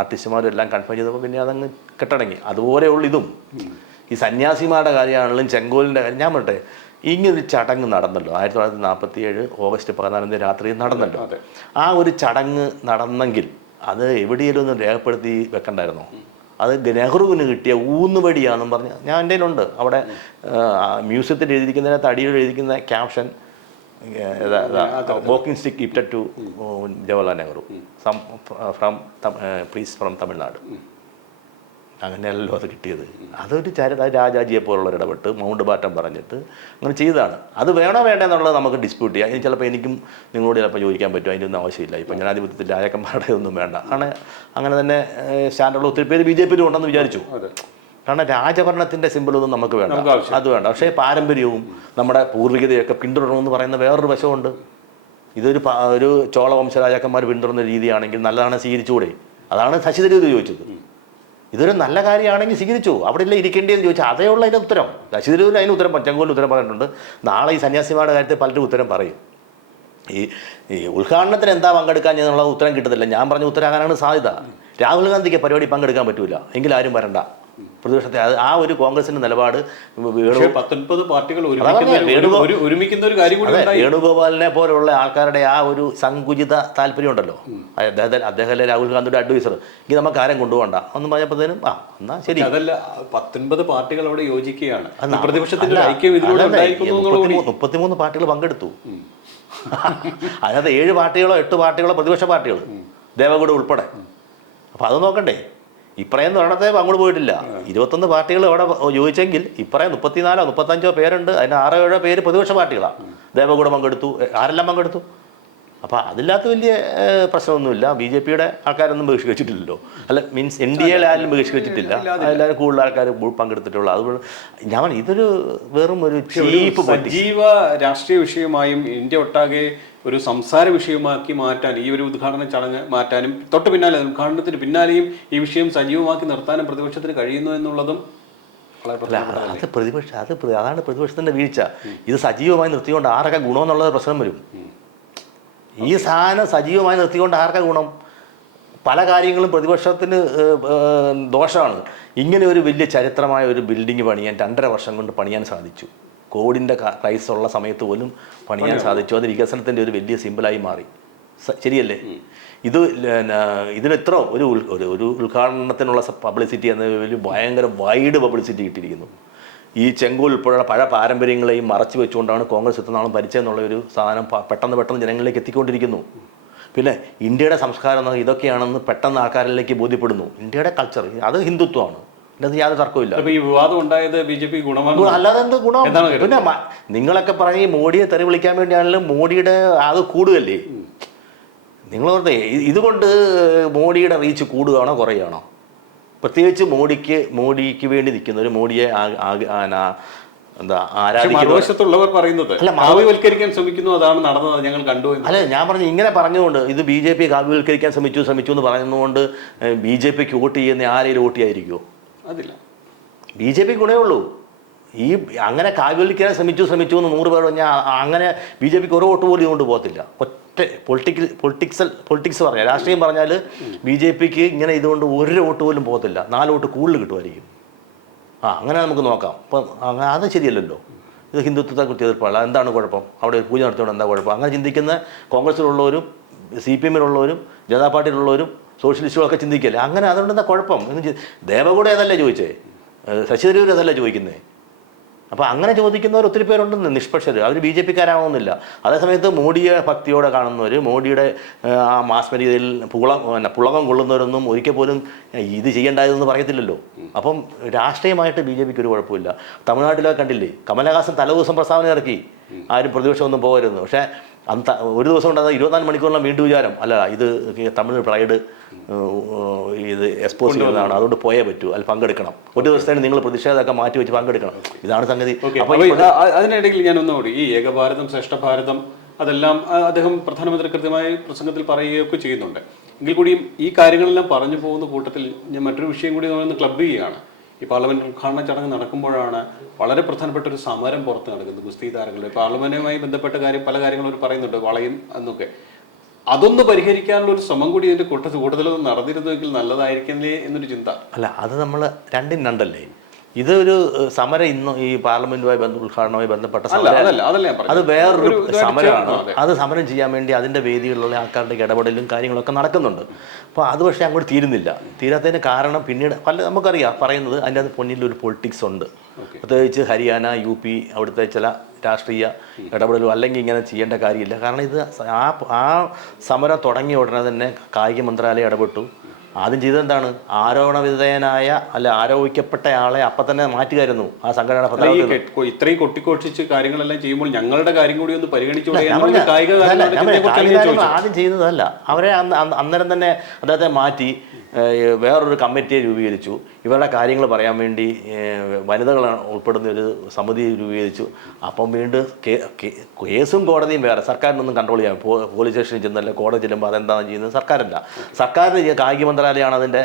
ആർട്ടിസ്റ്റുമാരും എല്ലാം കൺഫേം ചെയ്തപ്പോൾ പിന്നെ അതങ്ങ് കെട്ടടങ്ങി. അതുപോലെയുള്ള ഇതും. ഈ സന്യാസിമാരുടെ കാര്യമാണെങ്കിലും ചെങ്കോലിന്റെ കാര്യം ഞാൻ പറട്ടെ ഇങ്ങനൊരു ചടങ്ങ് നടന്നല്ലോ. ആയിരത്തി തൊള്ളായിരത്തി നാൽപ്പത്തി ഏഴ് ഓഗസ്റ്റ് പതിനാലാം തീയതി രാത്രി നടന്നല്ലോ. ആ ഒരു ചടങ്ങ് നടന്നെങ്കിൽ അത് എവിടെയെങ്കിലും ഒന്ന് രേഖപ്പെടുത്തി വെക്കണ്ടായിരുന്നോ? അത് നെഹ്റുവിന് കിട്ടിയ ഊന്നുവടിയാണെന്നും പറഞ്ഞ് ഞാൻ എന്റെ കയ്യിലുണ്ട്. അവിടെ മ്യൂസിയത്തിൽ എഴുതിയിരിക്കുന്നതിനകത്ത് അടിയിൽ എഴുതിക്കുന്ന caption walking stick gifted to Jawaharlal Nehru. Some from please from Tamil Nadu. അങ്ങനെയല്ലല്ലോ അത് കിട്ടിയത്. അതൊരു ചരിത രാജാജിയെ പോലുള്ളവർ ഇടപെട്ട് മൗണ്ട് ബാറ്റം പറഞ്ഞിട്ട് അങ്ങനെ ചെയ്തതാണ്. അത് വേണോ വേണ്ട എന്നുള്ളത് നമുക്ക് ഡിസ്പ്യൂട്ട് ചെയ്യാം. ഇനി ചിലപ്പോൾ എനിക്കും നിങ്ങളോട് ചിലപ്പോൾ ചോദിക്കാൻ പറ്റും. അതിന്റെ ഒന്നും ആവശ്യമില്ല. ഇപ്പം ജനാധിപത്യത്തിൽ രാജാക്കന്മാരുടെ ഒന്നും വേണ്ട. കാരണം അങ്ങനെ തന്നെ സ്റ്റാൻഡുള്ള ഒത്തിരി പേര് ബി ജെ പിയിലും ഉണ്ടെന്ന് വിചാരിച്ചു. കാരണം രാജഭരണത്തിന്റെ സിമ്പിളൊന്നും നമുക്ക് വേണ്ട. അത് വേണ്ട. പക്ഷേ പാരമ്പര്യവും നമ്മുടെ പൂർവികതയൊക്കെ പിന്തുടരണമെന്ന് പറയുന്ന വേറൊരു വശമുണ്ട്. ഇതൊരു ഒരു ചോള വംശ രാജാക്കന്മാർ പിന്തുടർന്ന രീതിയാണെങ്കിൽ നല്ലതാണ് സ്വീകരിച്ചുകൂടെ. അതാണ് ശശിധരീത് ചോദിച്ചത്. ഇതൊരു നല്ല കാര്യമാണെങ്കിൽ സ്വീകരിച്ചു. അവിടെ ഇല്ല ഇരിക്കേണ്ടിയെന്ന് ചോദിച്ചാൽ അതേ ഉള്ള അതിന്റെ ഉത്തരം. ശശി അതിന് ഉത്തരം ചെങ്കോലിന് ഉത്തരം പറഞ്ഞിട്ടുണ്ട്. നാളെ ഈ സന്യാസിമാരുടെ കാര്യത്തിൽ പലരും ഉത്തരം പറയും. ഈ ഈ ഉദ്ഘാടനത്തിന് എന്താ പങ്കെടുക്കാൻ എന്നുള്ള ഉത്തരം കിട്ടത്തില്ല. ഞാൻ പറഞ്ഞ ഉത്തരാകാനാണ് സാധ്യത. രാഹുൽ ഗാന്ധിക്ക് പരിപാടി പങ്കെടുക്കാൻ പറ്റൂല. എങ്കിൽ ആരും വരണ്ട. പ്രതിപക്ഷത്തെ. അത് ആ ഒരു കോൺഗ്രസിന്റെ നിലപാട് പത്തൊൻപത് പാർട്ടികൾ ഒരുമിക്കുന്ന ഒരു- കാര്യം വേണുഗോപാലിനെ പോലെയുള്ള ആൾക്കാരുടെ ആ ഒരു സങ്കുചിത താല്പര്യം ഉണ്ടല്ലോ. അദ്ദേഹത്തെ അദ്ദേഹത്തിലെ രാഹുൽ ഗാന്ധിയുടെ അഡ്വൈസർ. ഇനി നമുക്ക് ആരും കൊണ്ടുപോകണ്ട എന്ന് പറഞ്ഞപ്പോഴത്തേനും ആ എന്നാ ശരി. അതല്ല പത്തൊൻപത് പാർട്ടികൾ അവിടെ യോജിക്കുകയാണ്. പ്രതിപക്ഷത്തിന്റെ ഐക്യം ഇതിലൂടെ മുപ്പത്തിമൂന്ന് പാർട്ടികൾ പങ്കെടുത്തു. അതിനകത്ത് ഏഴ് പാർട്ടികളോ എട്ട് പാർട്ടികളോ പ്രതിപക്ഷ പാർട്ടികൾ ദേവഗുഡ് ഉൾപ്പെടെ. അപ്പോൾ അത് നോക്കണ്ടേ. ഇപ്പറയും നടന്നത്തെ അങ്ങോട്ട് പോയിട്ടില്ല. ഇരുപത്തൊന്ന് പാർട്ടികൾ അവിടെ ചോദിച്ചെങ്കിൽ ഇപ്പറേ മുപ്പത്തിനാലോ മുപ്പത്തഞ്ചോ പേരുണ്ട്. അതിന് ആറോ ഏഴോ പേര് പ്രതിപക്ഷ പാർട്ടികളാണ് ദേവഗൂഢ പങ്കെടുത്തു. ആരെല്ലാം പങ്കെടുത്തു? അപ്പോൾ അതില്ലാത്ത വലിയ പ്രശ്നമൊന്നുമില്ല. ബി ജെ പിയുടെ ആൾക്കാരൊന്നും ബഹിഷ്കരിച്ചിട്ടില്ലല്ലോ. അല്ല മീൻസ് എൻ ഡി എയിൽ ആരും ബഹിഷ്കരിച്ചിട്ടില്ല. എല്ലാവരും കൂടുതൽ ആൾക്കാർ പങ്കെടുത്തിട്ടുള്ളൂ. അതുപോലെ ഞാൻ ഇതൊരു വെറും ഒരു ഒരു ചീപ്പ് സജീവ രാഷ്ട്രീയ വിഷയമായും ഇന്ത്യ ഒട്ടാകെ ഒരു സംസാര വിഷയമാക്കി മാറ്റാൻ ഈ ഒരു ഉദ്ഘാടന ചടങ്ങ് മാറ്റാനും തൊട്ട് പിന്നാലെ ഉദ്ഘാടനത്തിന് പിന്നാലെയും ഈ വിഷയം സജീവമാക്കി നിർത്താനും പ്രതിപക്ഷത്തിന് കഴിയുന്നു എന്നുള്ളതും അല്ല അത് പ്രതിപക്ഷ അത് അതാണ് പ്രതിപക്ഷത്തിന്റെ വീഴ്ച. ഇത് സജീവമായി നിർത്തിക്കൊണ്ട് ആരൊക്കെ ഗുണമെന്നുള്ളത് പ്രശ്നം വരും. ഈ സാധനം സജീവമായി നിർത്തിക്കൊണ്ട് ആർക്കാ ഗുണം? പല കാര്യങ്ങളും പ്രതിപക്ഷത്തിന് ദോഷമാണ്. ഇങ്ങനെ ഒരു വലിയ ചരിത്രമായ ഒരു ബിൽഡിംഗ് പണിയാൻ രണ്ടര വർഷം കൊണ്ട് പണിയാൻ സാധിച്ചു. കോവിഡിന്റെ ക്രൈസ് ഉള്ള സമയത്ത് പോലും പണിയാൻ സാധിച്ചു. അത് വികസനത്തിന്റെ ഒരു വലിയ സിമ്പിളായി മാറി. ശരിയല്ലേ? ഇത് ഇതിനെത്ര ഇതിന് ഇത്ര ഒരു ഒരു ഉദ്ഘാടനത്തിനുള്ള പബ്ലിസിറ്റി എന്ന വലിയ ഭയങ്കര വൈഡ് പബ്ലിസിറ്റി കിട്ടിയിരിക്കുന്നു. ഈ ചെങ്കോൽ ഉൾപ്പെടെയുള്ള പഴയ പാരമ്പര്യങ്ങളെയും മറച്ചു വെച്ചുകൊണ്ടാണ് കോൺഗ്രസ് ഇത്രനാളും ഭരിച്ചതെന്നുള്ള ഒരു സാധനം പെട്ടെന്ന് പെട്ടെന്ന് ജനങ്ങളിലേക്ക് എത്തിക്കൊണ്ടിരിക്കുന്നു. പിന്നെ ഇന്ത്യയുടെ സംസ്കാരം ഇതൊക്കെയാണെന്ന് പെട്ടെന്ന് ആൾക്കാരിലേക്ക് ബോധ്യപ്പെടുന്നു. ഇന്ത്യയുടെ കൾച്ചർ അത് ഹിന്ദുത്വമാണ്. അതിനകത്ത് യാതൊരു തർക്കമില്ല ഈ വിവാദം ഉണ്ടായത് ബി ജെ പി ഗുണമാണ് അല്ലാതെ എന്ത് ഗുണം? പിന്നെ നിങ്ങളൊക്കെ പറഞ്ഞ് ഈ മോഡിയെ തെറി വിളിക്കാൻ വേണ്ടിയാണെങ്കിലും മോഡിയുടെ അത് കൂടുകയല്ലേ? നിങ്ങൾ പറഞ്ഞേ ഇതുകൊണ്ട് മോഡിയുടെ റീച്ച് കൂടുകയാണോ കുറയുകയാണോ? പ്രത്യേകിച്ച് മോഡിക്ക് മോഡിക്ക് വേണ്ടി നിൽക്കുന്നവർ മോഡിയെ ആ- ആ- ആ- എന്താ പറയുന്നത് അല്ല, കാവ്യവൽക്കരിക്കാൻ ശ്രമിക്കുന്നു അതാണ് നടന്നത് ഞങ്ങൾ കണ്ടു അല്ല ഞാൻ പറഞ്ഞു ഇങ്ങനെ പറഞ്ഞുകൊണ്ട് ഇത് ബി ജെ പി കാവ്യവൽക്കരിക്കാൻ ശ്രമിച്ചു ശ്രമിച്ചു എന്ന് പറഞ്ഞതുകൊണ്ട് ബി ജെ പിക്ക് വോട്ട് ചെയ്യുന്ന ആരെയും വോട്ട് ചെയ്യാതിരിക്കുമോ അതില്ല. ബി ജെ പി ഗുണേ ഉള്ളൂ. ഈ അങ്ങനെ കാവ്യവൽക്കാൻ ശ്രമിച്ചു ശ്രമിച്ചു എന്ന് നൂറ് പേർ പറഞ്ഞാൽ അങ്ങനെ ബി ജെ പിക്ക് ഒരു വോട്ട് പോലും ഇതുകൊണ്ട് പോകത്തില്ല. ഒറ്റ പൊളിറ്റിക്കൽ പൊളിറ്റിക്സൽ പൊളിറ്റിക്സ് പറഞ്ഞാൽ രാഷ്ട്രീയം പറഞ്ഞാൽ ബി ജെ പിക്ക് ഇങ്ങനെ ഇതുകൊണ്ട് ഒരു വോട്ട് പോലും പോകത്തില്ല. നാല് വോട്ട് കൂടുതൽ കിട്ടുമായിരിക്കും. ആ അങ്ങനെ നമുക്ക് നോക്കാം. അപ്പം അത് ശരിയല്ലല്ലോ. ഇത് ഹിന്ദുത്വത്തെ കുറിച്ച് എതിർപ്പാണ്. എന്താണ് കുഴപ്പം? അവിടെ ഒരു പൂജ നടത്തിയോണ്ട് എന്താ കുഴപ്പം? അങ്ങനെ ചിന്തിക്കുന്ന കോൺഗ്രസ്സിലുള്ളവരും സി പി എമ്മിലുള്ളവരും ജനതാ പാർട്ടിയിലുള്ളവരും സോഷ്യലിസ്റ്റുകളൊക്കെ ചിന്തിക്കല്ലേ? അങ്ങനെ അതുകൊണ്ടെന്താ കുഴപ്പം? എന്ന് ദേവഗൗഡ അതല്ലേ ചോദിച്ചേ? ശശി തരൂർ അതല്ലേ ചോദിക്കുന്നേ? അപ്പോൾ അങ്ങനെ ചോദിക്കുന്നവർ ഒത്തിരി പേരുണ്ടെന്ന് നിഷ്പക്ഷർ അവർ ബി ജെ പിക്കാരാവുന്നില്ല അതേസമയത്ത് മോഡിയെ ഭക്തിയോടെ കാണുന്നവർ മോഡിയുടെ ആ, മാസ്മരീതിയിൽ പുളം പിന്നെ പുളകം കൊള്ളുന്നവരൊന്നും ഒരിക്കൽ പോലും ഇത് ചെയ്യേണ്ടായതെന്ന് പറയത്തില്ലല്ലോ. അപ്പം രാഷ്ട്രീയമായിട്ട് ബി ജെ പിക്ക് ഒരു കുഴപ്പമില്ല. തമിഴ്നാട്ടിലൊക്കെ കണ്ടില്ലേ? കമലഹാസൻ തലേ ദിവസം പ്രസ്താവന ഇറക്കി. ആരും പ്രതിപക്ഷമൊന്നും പോകരുതെന്ന്. പക്ഷേ അന്ന് ത- ഒരു ദിവസം കൊണ്ട് അത് ഇരുപത്തിനാല് മണിക്കൂറിലും വീണ്ടും വിചാരം. അല്ല ഇത് തമിഴ് പ്രൈഡ് ഇത് എക്സ്പോസ് ചെയ്യുന്നതാണ്. അതുകൊണ്ട് പോയേ പറ്റൂ. അതിൽ പങ്കെടുക്കണം. ഒരു ദിവസത്തേന് നിങ്ങൾ പ്രതിഷേധമൊക്കെ മാറ്റി വെച്ച് പങ്കെടുക്കണം ഇതാണ് സംഗതി. അതിനിടയിൽ ഞാൻ ഒന്നുകൂടി ഈ ഏകഭാരതം ശ്രേഷ്ഠ ഭാരതം അതെല്ലാം അദ്ദേഹം പ്രധാനമന്ത്രി കൃത്യമായി പ്രസംഗത്തിൽ പറയുകയൊക്കെ ചെയ്യുന്നുണ്ട്. എങ്കിൽ കൂടിയും ഈ കാര്യങ്ങളെല്ലാം പറഞ്ഞു പോകുന്ന കൂട്ടത്തിൽ ഞാൻ മറ്റൊരു വിഷയം കൂടി ക്ലബ് ചെയ്യുകയാണ്. ഈ പാർലമെന്റ് ഉദ്ഘാടന ചടങ്ങ് നടക്കുമ്പോഴാണ് വളരെ പ്രധാനപ്പെട്ട ഒരു സമരം പുറത്ത് നടക്കുന്നു ഗുസ്തി താരങ്ങളുടെ. പാർലമെന്റുമായി ബന്ധപ്പെട്ട കാര്യം പല കാര്യങ്ങളും അവർ പറയുന്നുണ്ട് വളയും എന്നൊക്കെ. അതൊന്ന് പരിഹരിക്കാനുള്ള ഒരു ശ്രമം കൂടി ഇതിന്റെ കൂട്ടത്തിൽ കൂടുതലൊന്നും നടന്നിരുന്നുവെങ്കിൽ നല്ലതായിരിക്കില്ലേ എന്നൊരു ചിന്ത. അല്ല അത് നമ്മൾ രണ്ടും രണ്ടല്ലേ? ഇതൊരു സമരം ഇന്ന് ഈ പാർലമെന്റുമായി ബന്ധ ഉദ്ഘാടനവുമായി ബന്ധപ്പെട്ട സമരം അത് വേറൊരു സമരമാണ്. അത്. സമരം ചെയ്യാൻ വേണ്ടി അതിന്റെ വേദികളിലുള്ള ആൾക്കാരുടെ ഇടപെടലും കാര്യങ്ങളൊക്കെ നടക്കുന്നുണ്ട്. അപ്പോൾ അത് പക്ഷേ അങ്ങോട്ട് തീരുന്നില്ല. തീരാത്തതിന് കാരണം പിന്നീട് പല നമുക്കറിയാം പറയുന്നത് അതിന്റെ അത് പൊന്നിൽ ഒരു പൊളിറ്റിക്സ് ഉണ്ട്. പ്രത്യേകിച്ച് ഹരിയാന യു പി അവിടുത്തെ ചില രാഷ്ട്രീയ ഇടപെടലും അല്ലെങ്കിൽ ഇങ്ങനെ ചെയ്യേണ്ട കാര്യമില്ല. കാരണം ഇത് ആ ആ സമരം തുടങ്ങിയ ഉടനെ തന്നെ കായിക മന്ത്രാലയം ഇടപെട്ടു. ആദ്യം ചെയ്തത് എന്താണ്? ആരോപണ വിധേയനായ അല്ല ആരോപിക്കപ്പെട്ട ആളെ അപ്പം തന്നെ മാറ്റുകയായിരുന്നു ആ സംഘടന ഇത്രയും കൊട്ടിക്കോഷിച്ച് കാര്യങ്ങളെല്ലാം ചെയ്യുമ്പോൾ ഞങ്ങളുടെ കാര്യം കൂടി ഒന്ന് കാര്യങ്ങൾ ആദ്യം ചെയ്യുന്നതല്ല. അവരെ അന്ന് അന്ന് അന്നേരം തന്നെ അദ്ദേഹത്തെ മാറ്റി. വേറൊരു കമ്മിറ്റിയെ രൂപീകരിച്ചു. ഇവരുടെ കാര്യങ്ങൾ പറയാൻ വേണ്ടി വനിതകൾ ഉൾപ്പെടുന്ന ഒരു സമിതി രൂപീകരിച്ചു. അപ്പം വീണ്ടും കേസും കോടതിയും വേറെ. സർക്കാരിനൊന്നും കൺട്രോൾ ചെയ്യാം പോലീസ് സ്റ്റേഷനിൽ ചെന്നല്ല കോടതി ചെല്ലുമ്പോൾ അതെന്താണ് ചെയ്യുന്നത് സർക്കാരല്ല. സർക്കാരിന് കായിക മന്ത്രാലയമാണ് അതിന്റെ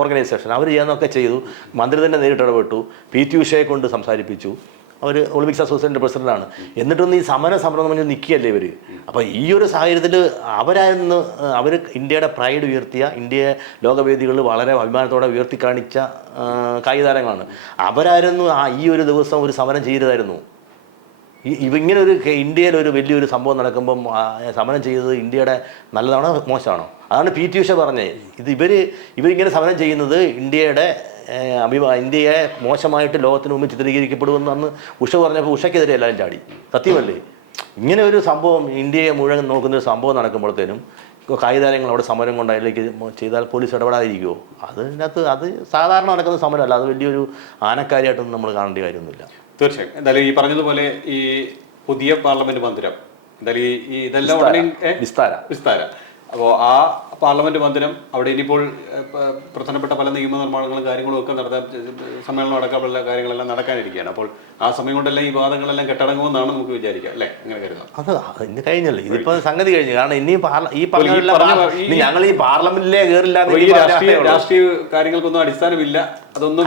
ഓർഗനൈസേഷൻ അവർ ചെയ്യാനൊക്കെ ചെയ്തു. മന്ത്രി തന്നെ നേരിട്ട് ഇടപെട്ടു. പി ടി ഉഷയെ കൊണ്ട് സംസാരിപ്പിച്ചു. അവർ ഒളിമ്പിക്സ് അസോസിയേഷന്റെ പ്രസിഡന്റാണ് എന്നിട്ടൊന്നും ഈ സമര സമരം പറഞ്ഞ് നിൽക്കുകയല്ലേ ഇവർ അപ്പോൾ ഈ ഒരു സാഹചര്യത്തിൽ അവരായിരുന്നു അവർ ഇന്ത്യയുടെ പ്രൈഡ് ഉയർത്തിയ ഇന്ത്യയെ ലോകവേദികളിൽ വളരെ അഭിമാനത്തോടെ ഉയർത്തി കാണിച്ച കായിക താരങ്ങളാണ് അവരായിരുന്നു ആ ഈ ഒരു ദിവസം ഒരു സമരം ചെയ്തതായിരുന്നു. ഈ ഇവിങ്ങനെ ഒരു ഇന്ത്യയിൽ ഒരു വലിയൊരു സംഭവം നടക്കുമ്പം സമരം ചെയ്തത് ഇന്ത്യയുടെ നല്ലതാണോ മോശമാണോ? അതാണ് പി ടി ഉഷ പറഞ്ഞത്. ഇത് ഇവർ ഇവരിങ്ങനെ സമരം ചെയ്യുന്നത് ഇന്ത്യയുടെ അഭിമാ ഇന്ത്യയെ മോശമായിട്ട് ലോകത്തിന് മുമ്പിൽ ചിത്രീകരിക്കപ്പെടുമെന്ന് അന്ന് ഉഷ പറഞ്ഞപ്പോൾ ഉഷയ്ക്കെതിരെ എല്ലാവരും ചാടി. സത്യമല്ലേ? ഇങ്ങനെ ഒരു സംഭവം ഇന്ത്യയെ മുഴുവൻ നോക്കുന്ന ഒരു സംഭവം നടക്കുമ്പോഴത്തേനും കായികതാരങ്ങൾ അവിടെ സമരം കൊണ്ട് അതിലേക്ക് ചെയ്താൽ പോലീസ് ഇടപെടാതിരിക്കുമോ അതിനകത്ത് അത് സാധാരണ നടക്കുന്ന സമരമല്ല. അത് വലിയൊരു ആനക്കാരിയായിട്ടൊന്നും നമ്മൾ കാണേണ്ട കാര്യമൊന്നുമില്ല. തീർച്ചയായും. എന്തായാലും ഈ പറഞ്ഞതുപോലെ ഈ പുതിയ പാർലമെന്റ് മന്ദിരം എന്തായാലും ഈ- ഇതെല്ലാം? വിസ്താര. വിസ്താര. അപ്പോൾ ആ പാർലമെന്റ് മന്ദിരം അവിടെ ഇനിയിപ്പോൾ പ്രധാനപ്പെട്ട പല നിയമനിർമ്മാണങ്ങളും കാര്യങ്ങളും ഒക്കെ നടത്താൻ സമ്മേളനം അടക്കമുള്ള കാര്യങ്ങളെല്ലാം നടക്കാനിരിക്കുകയാണ്. അപ്പോൾ ആ സമയം കൊണ്ടെല്ലാം ഈ വാദങ്ങളെല്ലാം കെട്ടടങ്ങുമെന്നാണ് നമുക്ക് വിചാരിക്കാം അല്ലേ? അങ്ങനെ കരുതാം അത് ഇന്ന് കഴിഞ്ഞല്ലോ. ഇതിപ്പോ സംഗതി കഴിഞ്ഞു. കാരണം ഇനി ഈ പറഞ്ഞ പറഞ്ഞ ഞങ്ങൾ ഈ പാർലമെന്റിലേ കയറില്ല രാഷ്ട്രീയ രാഷ്ട്രീയ കാര്യങ്ങൾക്കൊന്നും അടിസ്ഥാനമില്ല. അതൊന്നും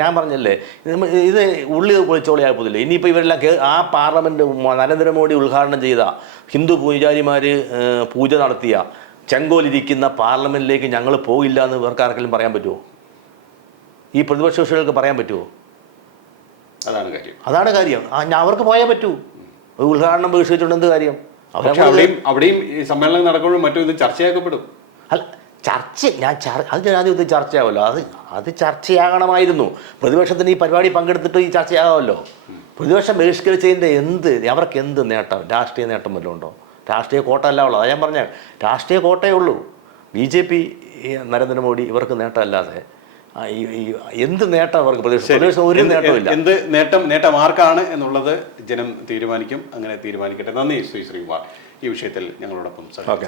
ഞാൻ പറഞ്ഞല്ലേ ഇത് ഉള്ളി പൊളിച്ചോളിയായി പോതില്ലേ ഇനിയിപ്പോൾ ഇവരെല്ലാം ആ പാർലമെന്റ് നരേന്ദ്രമോദി ഉദ്ഘാടനം ചെയ്ത ഹിന്ദു പൂജാരിമാർ പൂജ നടത്തിയ ചെങ്കോലിരിക്കുന്ന പാർലമെന്റിലേക്ക് ഞങ്ങൾ പോയില്ല എന്ന് ഇവർക്ക് ആർക്കെങ്കിലും പറയാൻ പറ്റുമോ ഈ പ്രതിപക്ഷ കക്ഷികൾക്ക് പറയാൻ പറ്റുമോ അതാണ് കാര്യം. അതാണ് കാര്യം. ആ ഞാൻ അവർക്ക് പോയേ പറ്റൂ. ഒരു ഉദ്ഘാടനം ബഹിഷ്കരിച്ചുകൊണ്ട് എന്ത് കാര്യം? അവിടെയും അവിടെയും സമ്മേളനം നടക്കുമ്പോഴും മറ്റും ഇത് ചർച്ചയാക്കപ്പെടും. അല്ല ചർച്ച ഞാൻ അത് ഞാൻ ഇത് ചർച്ചയാവല്ലോ. അത് അത് ചർച്ചയാകണമായിരുന്നു. പ്രതിപക്ഷത്തിന് ഈ പരിപാടി പങ്കെടുത്തിട്ട് ഈ ചർച്ചയാകാമല്ലോ. പ്രതിപക്ഷം ബഹിഷ്കരിച്ചതിന്റെ എന്ത് അവർക്ക് എന്ത് നേട്ടം? രാഷ്ട്രീയ നേട്ടം വല്ലതും ഉണ്ടോ? രാഷ്ട്രീയ കോട്ട അല്ല ഉള്ളത്. അത് ഞാൻ പറഞ്ഞ. രാഷ്ട്രീയ കോട്ടയേ ഉള്ളൂ. ബി ജെ പി നരേന്ദ്രമോദി ഇവർക്ക് നേട്ടമല്ലാതെ. എന്ത് നേട്ടം അവർക്ക്? പ്രതിപക്ഷം ഒരു നേട്ടമില്ല എന്ത് നേട്ടം നേട്ടം ആർക്കാണ് എന്നുള്ളത് ജനം തീരുമാനിക്കും. അങ്ങനെ തീരുമാനിക്കട്ടെ. നന്ദി ശ്രീ ശ്രീകുമാർ. ഈ വിഷയത്തിൽ ഞങ്ങളോടൊപ്പം. ഓക്കെ